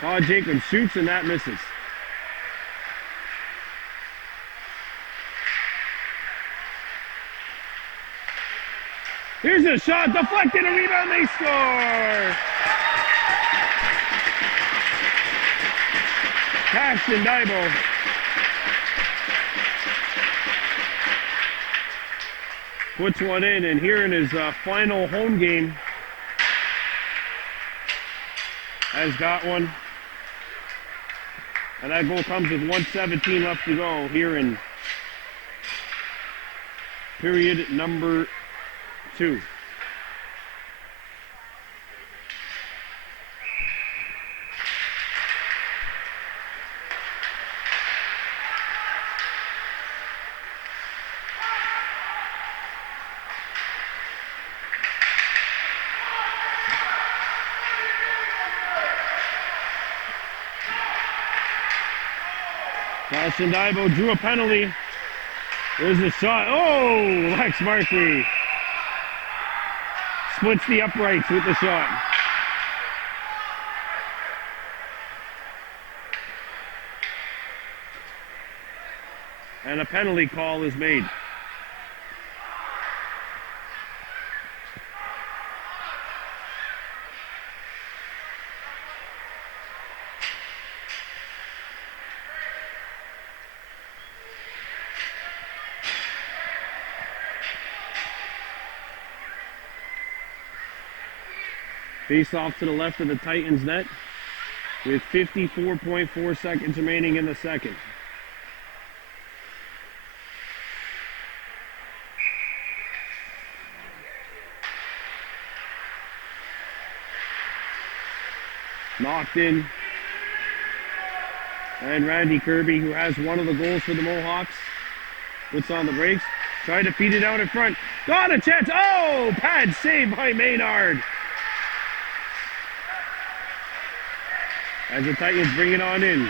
Todd Jacobs shoots, and that misses. Here's a shot, deflected, a rebound, they score! Ashton Daibo. Puts one in, and here in his final home game, has got one. And that goal comes with 1:17 left to go here in period number 2. Ashton Daibo drew a penalty. There's a shot. Oh, Lex Markley splits the uprights with the shot. And a penalty call is made. Face off to the left of the Titans net with 54.4 seconds remaining in the second. Knocked in And Randy Kirby, who has one of the goals for the Mohawks, puts on the brakes. Trying to feed it out in front. Got a chance. Oh, pad save by Maynard. As the Titans bring it on in.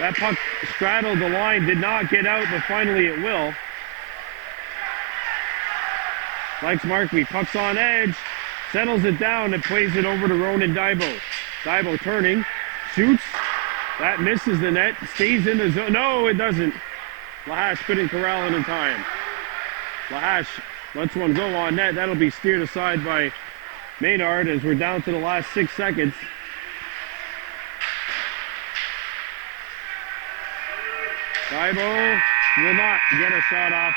That puck straddled the line, did not get out, but finally it will. Likes Markby, puck's on edge, settles it down and plays it over to Ronan Daibo. Daibo turning, shoots, that misses the net, stays in the zone. No, it doesn't. Lahash couldn't corral it in time. Lahash lets one go on net. That'll be steered aside by Maynard as we're down to the last 6 seconds. Daibo will not get a shot off.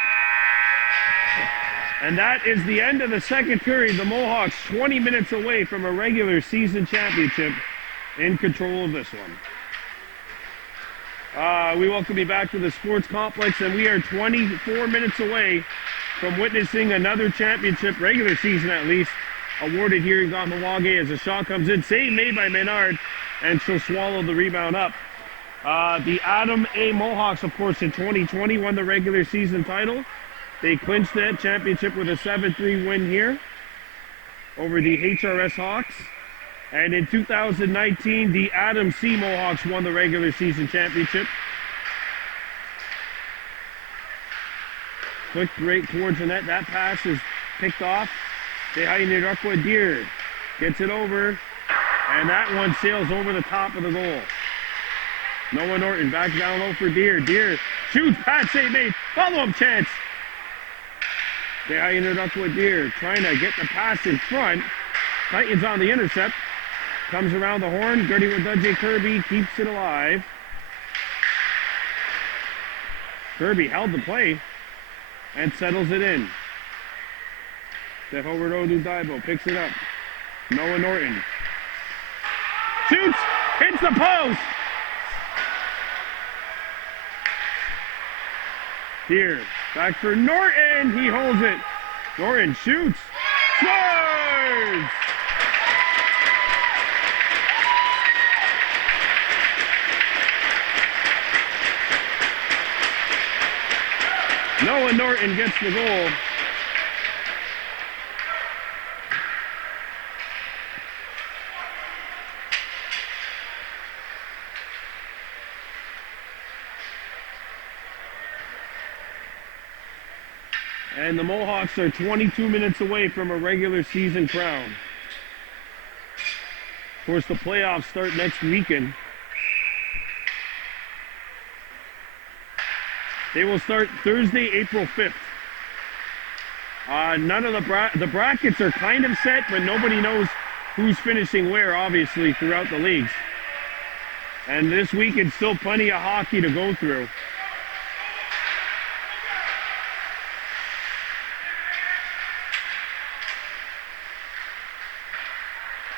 And that is the end of the second period. The Mohawks 20 minutes away from a regular season championship, in control of this one. We welcome you back to the sports complex, and we are 24 minutes away from witnessing another championship, regular season at least, awarded here in Kahnawake as a shot comes in. Save made by Maynard, and she'll swallow the rebound up. The Adam A. Mohawks, of course, in 2020 won the regular season title. They clinched that championship with a 7-3 win here over the HRS Hawks. And in 2019, the Adam C. Mohawks won the regular season championship. Flicked right towards the net. That pass is picked off. Deer gets it over. And that one sails over the top of the goal. Noah Norton back down low for Deer. Deer shoots, pass save made, follow-up chance. Deer trying to get the pass in front. Titans on the intercept. Comes around the horn. Gertie Wadudje Kirby keeps it alive. Kirby held the play and settles it in. Howard Odu Daibo picks it up. Noah Norton shoots, hits the post. Here, back for Norton. He holds it. Norton shoots, scores! Noah Norton gets the goal. And the Mohawks are 22 minutes away from a regular season crown. Of course, the playoffs start next weekend. They will start Thursday, April 5th. None of the brackets are kind of set, but nobody knows who's finishing where, obviously, throughout the leagues. And this weekend, still plenty of hockey to go through.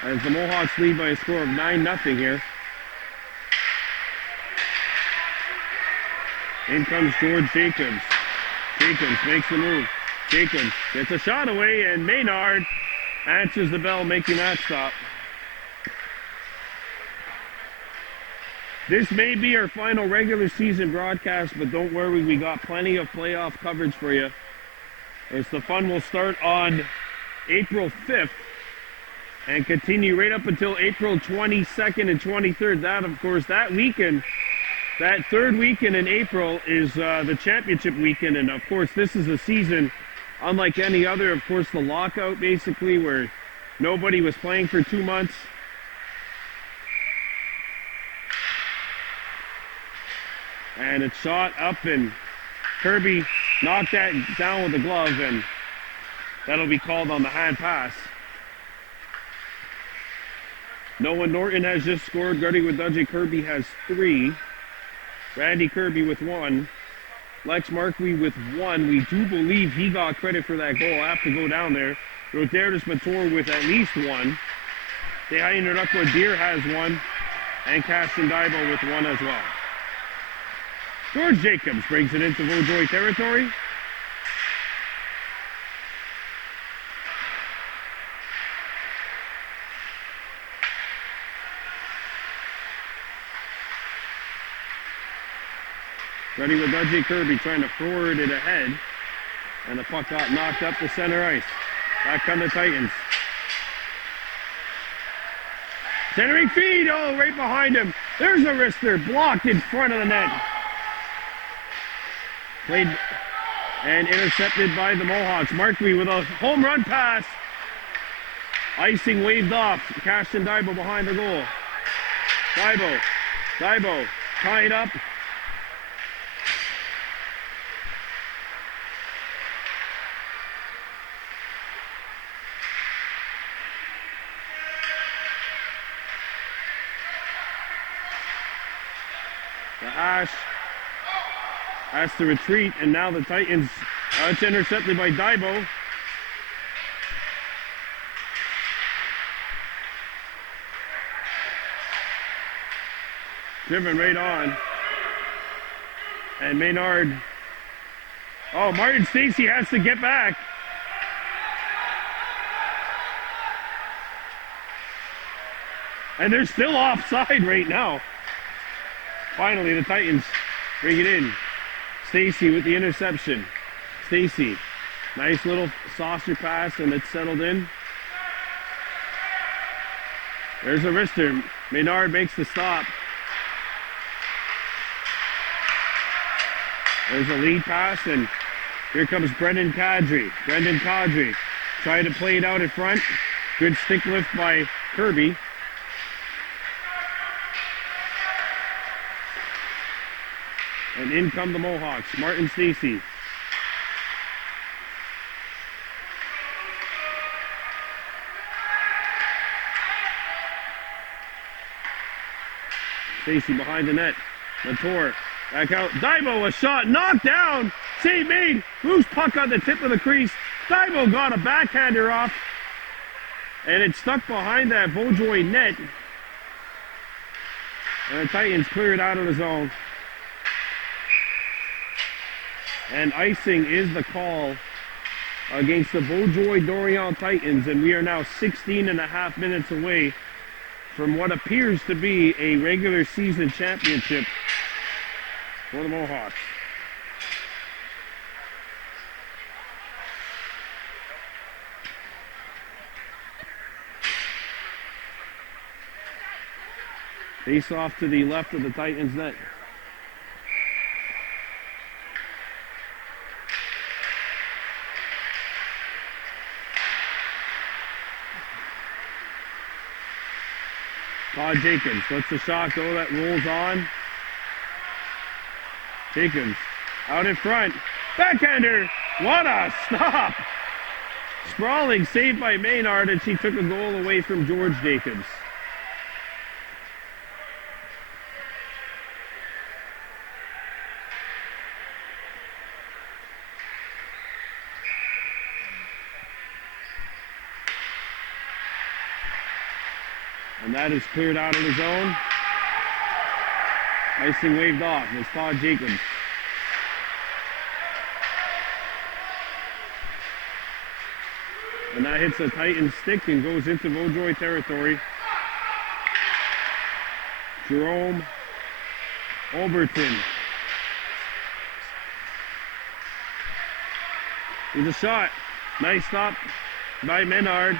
As the Mohawks lead by a score of 9-0 here. In comes George Jacobs. Jacobs makes the move. Jacobs gets a shot away, and Maynard answers the bell, making that stop. This may be our final regular season broadcast, but don't worry, we got plenty of playoff coverage for you. As the fun will start on April 5th. And continue right up until April 22nd and 23rd. That, of course, that weekend, that third weekend in April is the championship weekend. And, of course, this is a season unlike any other. Of course, the lockout, basically, where nobody was playing for 2 months. And it's shot up, and Kirby knocked that down with the glove, and that'll be called on the hand pass. Noah Norton has just scored. Gertie Wadudje Kirby has 3. Randy Kirby with 1. Lex Markby with 1. We do believe he got credit for that goal. I have to go down there. Roderus Mator with at least 1. Deer has 1. And Caston Daibo with 1 as well. George Jacobs brings it into Vaudreuil territory. Ready with W. Kirby trying to forward it ahead. And the puck got knocked up to center ice. Back come the Titans. Centering feed, oh, right behind him. There's a wrister, blocked in front of the net. Played and intercepted by the Mohawks. Markley with a home run pass. Icing waved off. Cashin Daibo behind the goal. Daibo, tied up. The Ash has to retreat, and now the Titans, it's intercepted by Daibo. Driven right on. And Maynard. Oh, Martin Stacy has to get back. And they're still offside right now. Finally, the Titans bring it in. Stacy with the interception. Stacy, nice little saucer pass, and it's settled in. There's a wrister. Maynard makes the stop. There's a lead pass, and here comes Brendan Kadri. Trying to play it out in front. Good stick lift by Kirby. And in come the Mohawks. Martin Stacy. Stacy behind the net. Latour back out. Daibo, a shot knocked down. Save made. Loose puck on the tip of the crease. Daibo got a backhander off. And it stuck behind that Vaudreuil net. And the Titans clear it out of the zone. And icing is the call against the Vaudreuil-Dorion Titans. And we are now 16 and a half minutes away from what appears to be a regular season championship for the Mohawks. Face off to the left of the Titans net. Todd Jacobs lets the shot go, that rolls on. Jacobs out in front. Backhander! What a stop! Sprawling save by Maynard, and she took a goal away from George Jacobs. And that is cleared out of the zone. Icing waved off. It's Todd Jacobs. And that hits the Titan stick and goes into Vaudreuil territory. Jerome Overton. There's a shot. Nice stop by Menard.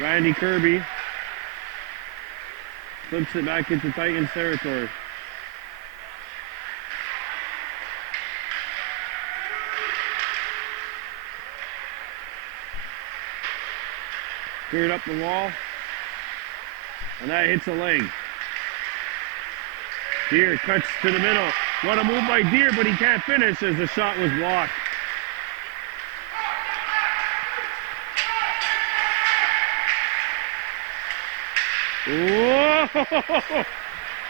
Randy Kirby flips it back into Titans territory. Cleared up the wall, and that hits a leg. Deer cuts to the middle. What a move by Deer, but he can't finish as the shot was blocked. Whoa!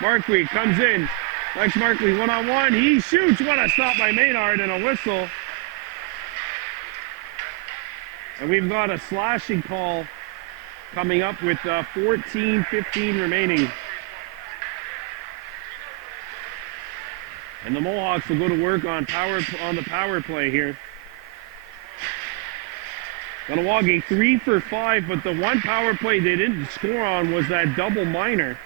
Markley comes in. Lex Markley one-on-one. He shoots. What a stop by Maynard and a whistle. And we've got a slashing call coming up with 14:15 remaining. And the Mohawks will go to work on the power play here. Kahnawake 3 for 5, but the one power play they didn't score on was that double minor.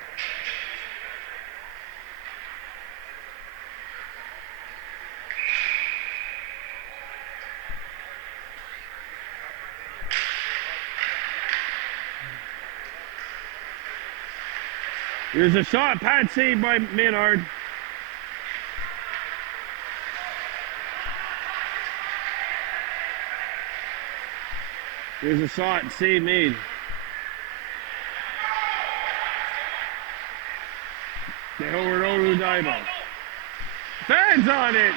Here's a shot. Pad saved by Maynard. Here's a shot. Save made. The Howard Daibo. Fans on it.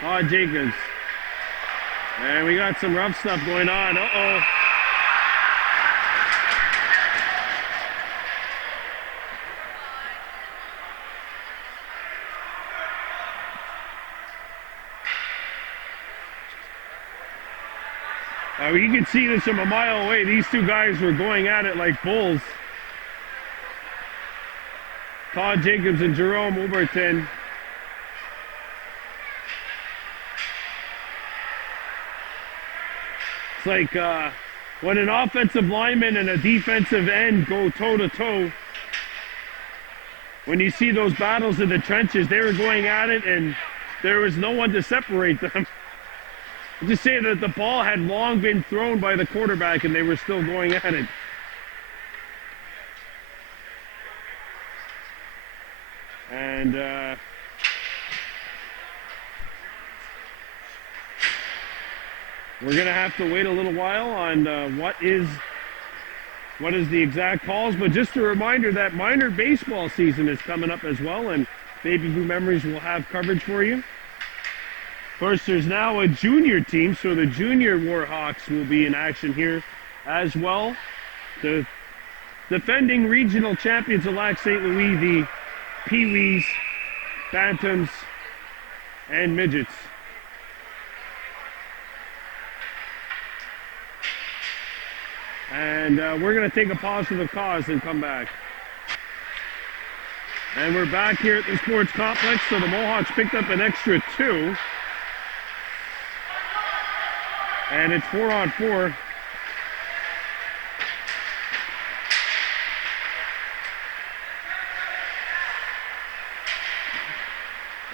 Todd Jacobs. And we got some rough stuff going on. Uh-oh. You can see this from a mile away. These two guys were going at it like bulls. Todd Jacobs and Jerome Oberton. It's like when an offensive lineman and a defensive end go toe-to-toe. When you see those battles in the trenches, they were going at it and there was no one to separate them. Just say that the ball had long been thrown by the quarterback and they were still going at it. And we're going to have to wait a little while on what is the exact calls. But just a reminder that minor baseball season is coming up as well, and Baby Blue Memories will have coverage for you. Of course, there's now a junior team, so the junior Warhawks will be in action here as well. The defending regional champions of Lac St. Louis, the Pee-wees, Bantams, and Midgets. And we're going to take a pause for the cause and come back. And we're back here at the sports complex, so the Mohawks picked up an extra 2. And it's 4-on-4.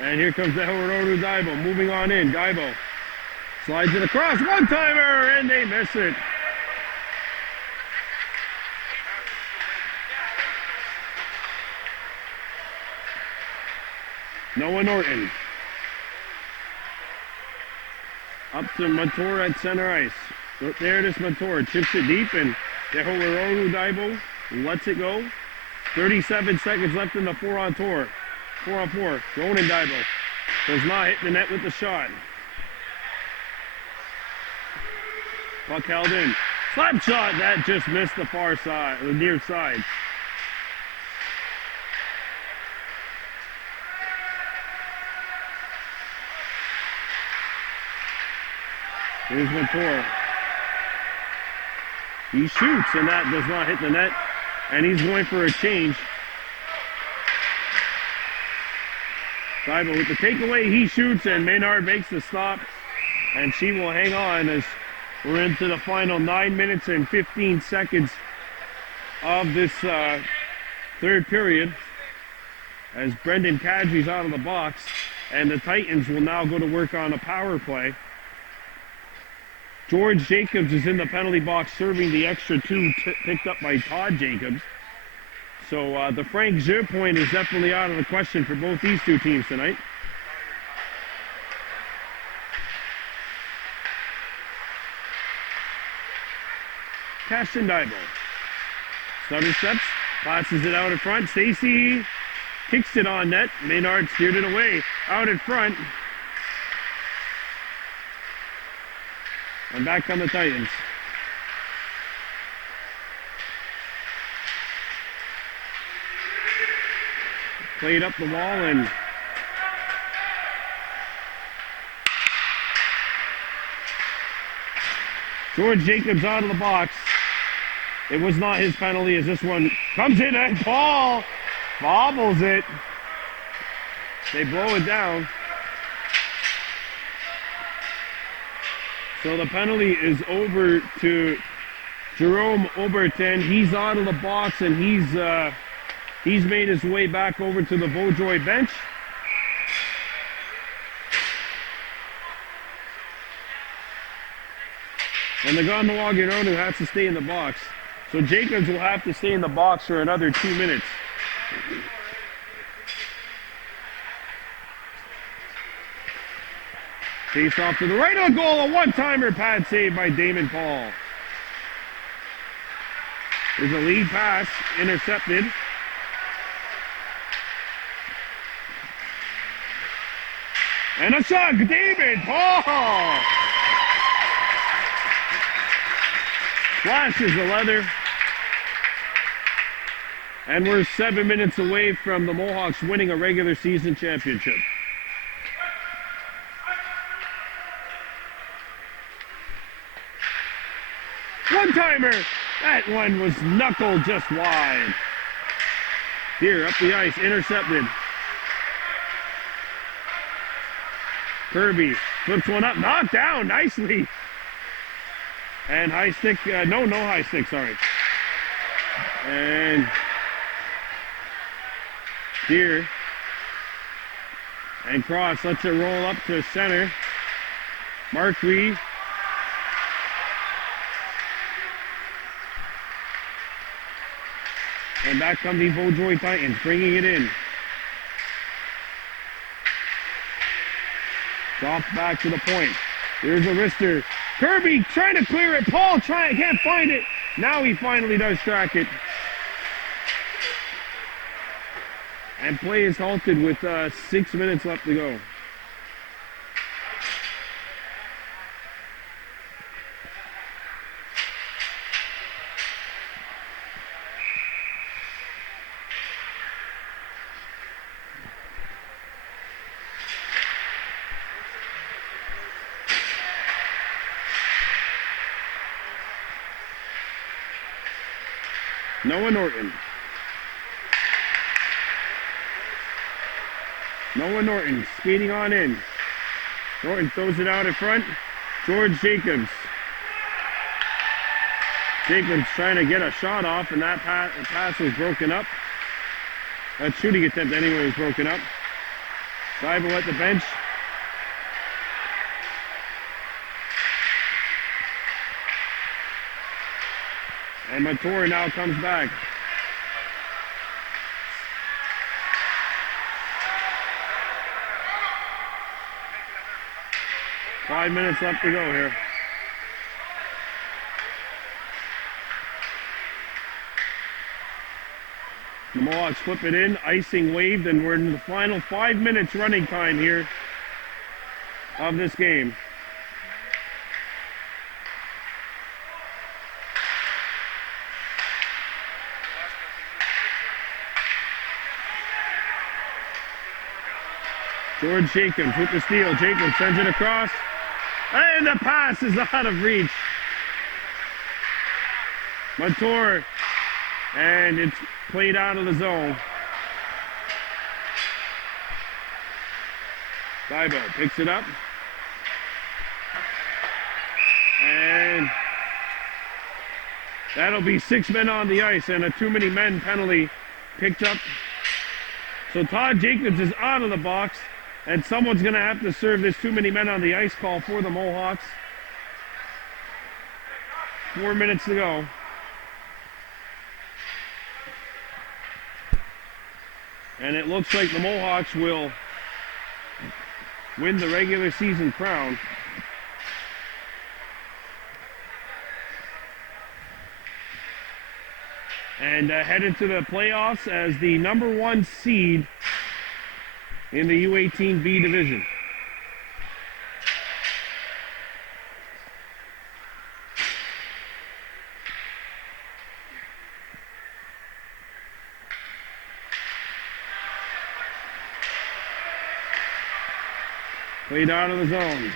And here comes the Howard Daibo moving on in. Daibo slides it across. One-timer, and they miss it. Noah Norton. Up to Montour at center ice. So there it is, Montour chips it deep, and Deholaroru Daibo lets it go. 37 seconds left in the 4-on-4. 4-on-4. Ronan Daibo does not hit the net with the shot. Puck held in. Slap shot, that just missed the far side, the near side. Here's Montour. He shoots, and that does not hit the net. And he's going for a change. Daibo with the takeaway, he shoots, and Maynard makes the stop. And she will hang on as we're into the final 9 minutes and 15 seconds of this third period. As Brendan Kadri's out of the box, and the Titans will now go to work on a power play. George Jacobs is in the penalty box serving the extra 2 picked up by Todd Jacobs. So the Frank Jeu point is definitely out of the question for both these two teams tonight. Cashin Daibo. Stutter steps, passes it out in front. Stacy kicks it on net. Maynard steered it away. Out in front. And back on the Titans. Played up the wall, and George Jacobs out of the box. It was not his penalty as this one comes in, and Paul bobbles it. They blow it down. So the penalty is over to Jerome Oberton. He's out of the box, and he's made his way back over to the Vaudreuil bench. And the Kahnawake who has to stay in the box. So Jacobs will have to stay in the box for another 2 minutes. Face off to the right of the goal, a one-timer pad save by Damon Paul. There's a lead pass, intercepted. And a shot, Damon Paul! Flashes the leather. And we're 7 minutes away from the Mohawks winning a regular season championship. One-timer! That one was knuckled just wide. Here, up the ice, intercepted. Kirby flips one up, knocked down nicely. And high stick, no high stick, sorry. And here. And Cross lets it roll up to center. Marquis. And back come the Vaudreuil Titans, bringing it in. Drops back to the point. There's a wrister. Kirby trying to clear it. Paul can't find it. Now he finally does track it. And play is halted with 6 minutes left to go. Noah Norton. Noah Norton skating on in. Norton throws it out in front. George Jacobs. Jacobs trying to get a shot off, and that pass was broken up. That shooting attempt anyway was broken up. Seibel at the bench. And Mator now comes back. Five minutes left to go here. The Mohawks flip it in, icing waved, and we're in the final 5 minutes running time here of this game. George Jacobs with the steal. Jacobs sends it across. And the pass is out of reach. Mator. And it's played out of the zone. Bibo picks it up. And that'll be 6 men on the ice and a too many men penalty picked up. So Todd Jacobs is out of the box. And someone's going to have to serve this too many men on the ice call for the Mohawks. 4 minutes to go. And it looks like the Mohawks will win the regular season crown. And headed to the playoffs as the #1 seed in the U18 B division. Played out of the zone.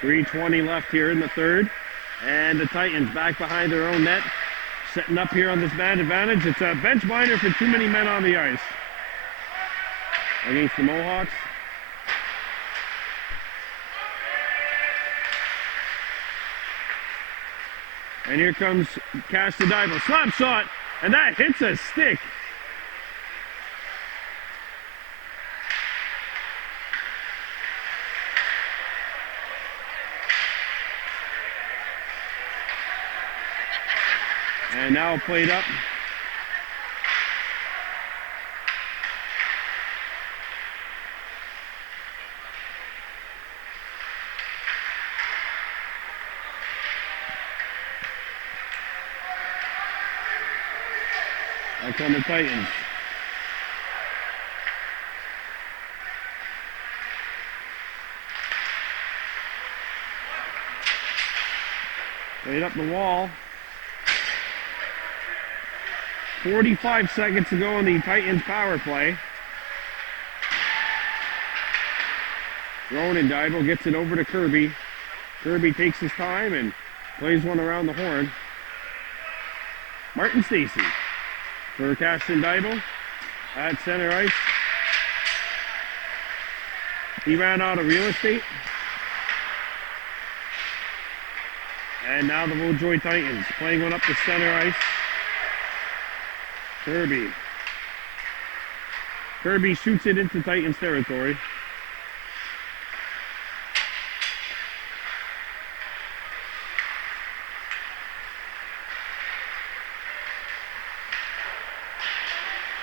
3:20 left here in the third. And the Titans back behind their own net. Setting up here on this man advantage. It's a bench minor for too many men on the ice against the Mohawks. And here comes Castadivo. Slap shot, and that hits a stick. And now played up. That's on the Titans. Played up the wall. 45 seconds to go in the Titans power play. Ronan Dybel gets it over to Kirby. Kirby takes his time and plays one around the horn. Martin Stacy for Caston Dybel at center ice. He ran out of real estate. And now the Vaudreuil Titans playing one up the center ice. Kirby. Kirby shoots it into Titans territory.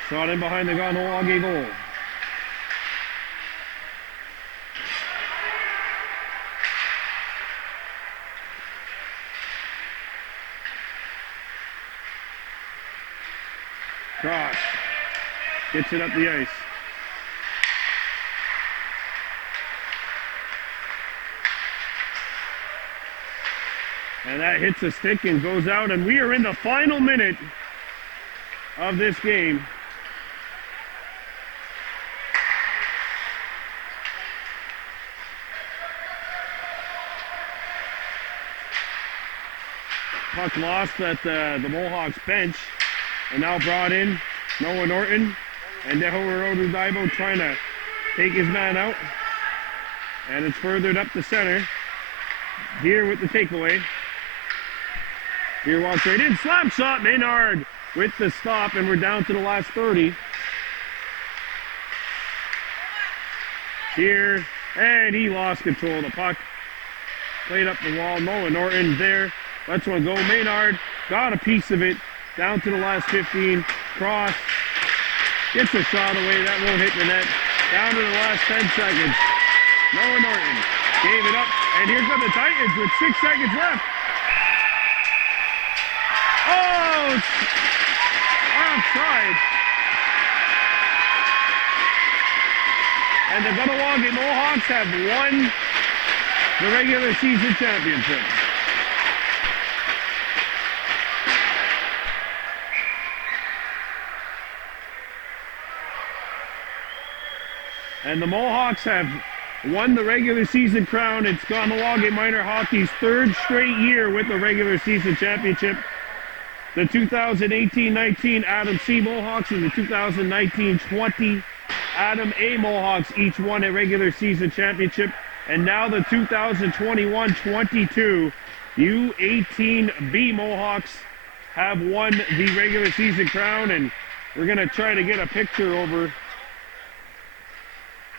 Shot in behind the Kahnawake goal. Cross. Gets it up the ice. And that hits a stick and goes out, and we are in the final minute of this game. Puck lost at the Mohawks bench, and now brought in Noah Norton and Ronan Dybel trying to take his man out. And it's furthered up the center. Here with the takeaway. Here walks right in, slap shot, Maynard with the stop, and we're down to the last 30. Here, and he lost control of the puck. Played up the wall, Noah Norton there. Lets one go, Maynard got a piece of it. Down to the last 15, cross, gets a shot away, that won't hit the net. Down to the last 10 seconds. Noah Norton gave it up, and here come the Titans with 6 seconds left. Oh, it's offside. And the Kahnawake Mohawks have won the regular season championship. And the Mohawks have won the regular season crown. It's Kahnawake Minor Hockey's 3rd straight year with the regular season championship. The 2018-19 Adam C. Mohawks and the 2019-20 Adam A. Mohawks each won a regular season championship. And now the 2021-22 U18B Mohawks have won the regular season crown. And we're going to try to get a picture over,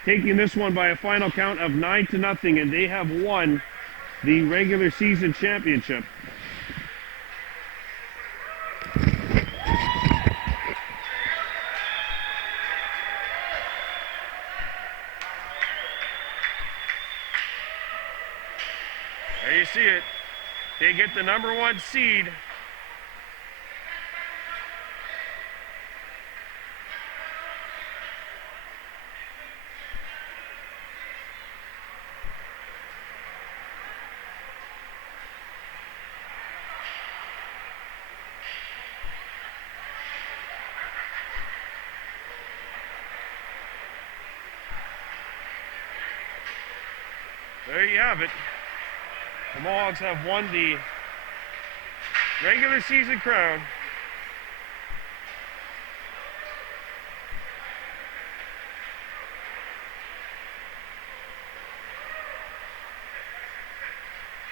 taking this one by a final count of 9-0, and they have won the regular season championship. There you see it. They get the #1 seed. There you have it. The Mohawks have won the regular season crown.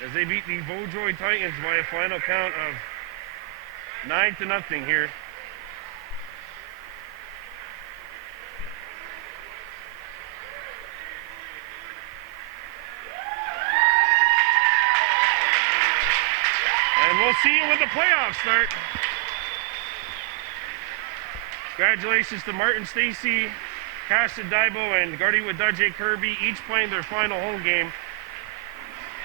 As they beat the Vaudreuil Titans by a final count of 9-0 here. And we'll see you when the playoffs start. Congratulations to Martin Stacy, Caston Daibo, and Gardy Wadudje Kirby, each playing their final home game.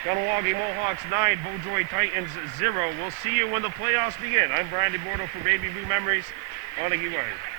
Kahnawake Mohawks 9, Vaudreuil Titans 0. We'll see you when the playoffs begin. I'm Brian DeBordo for Baby Blue Memories. On to Wise.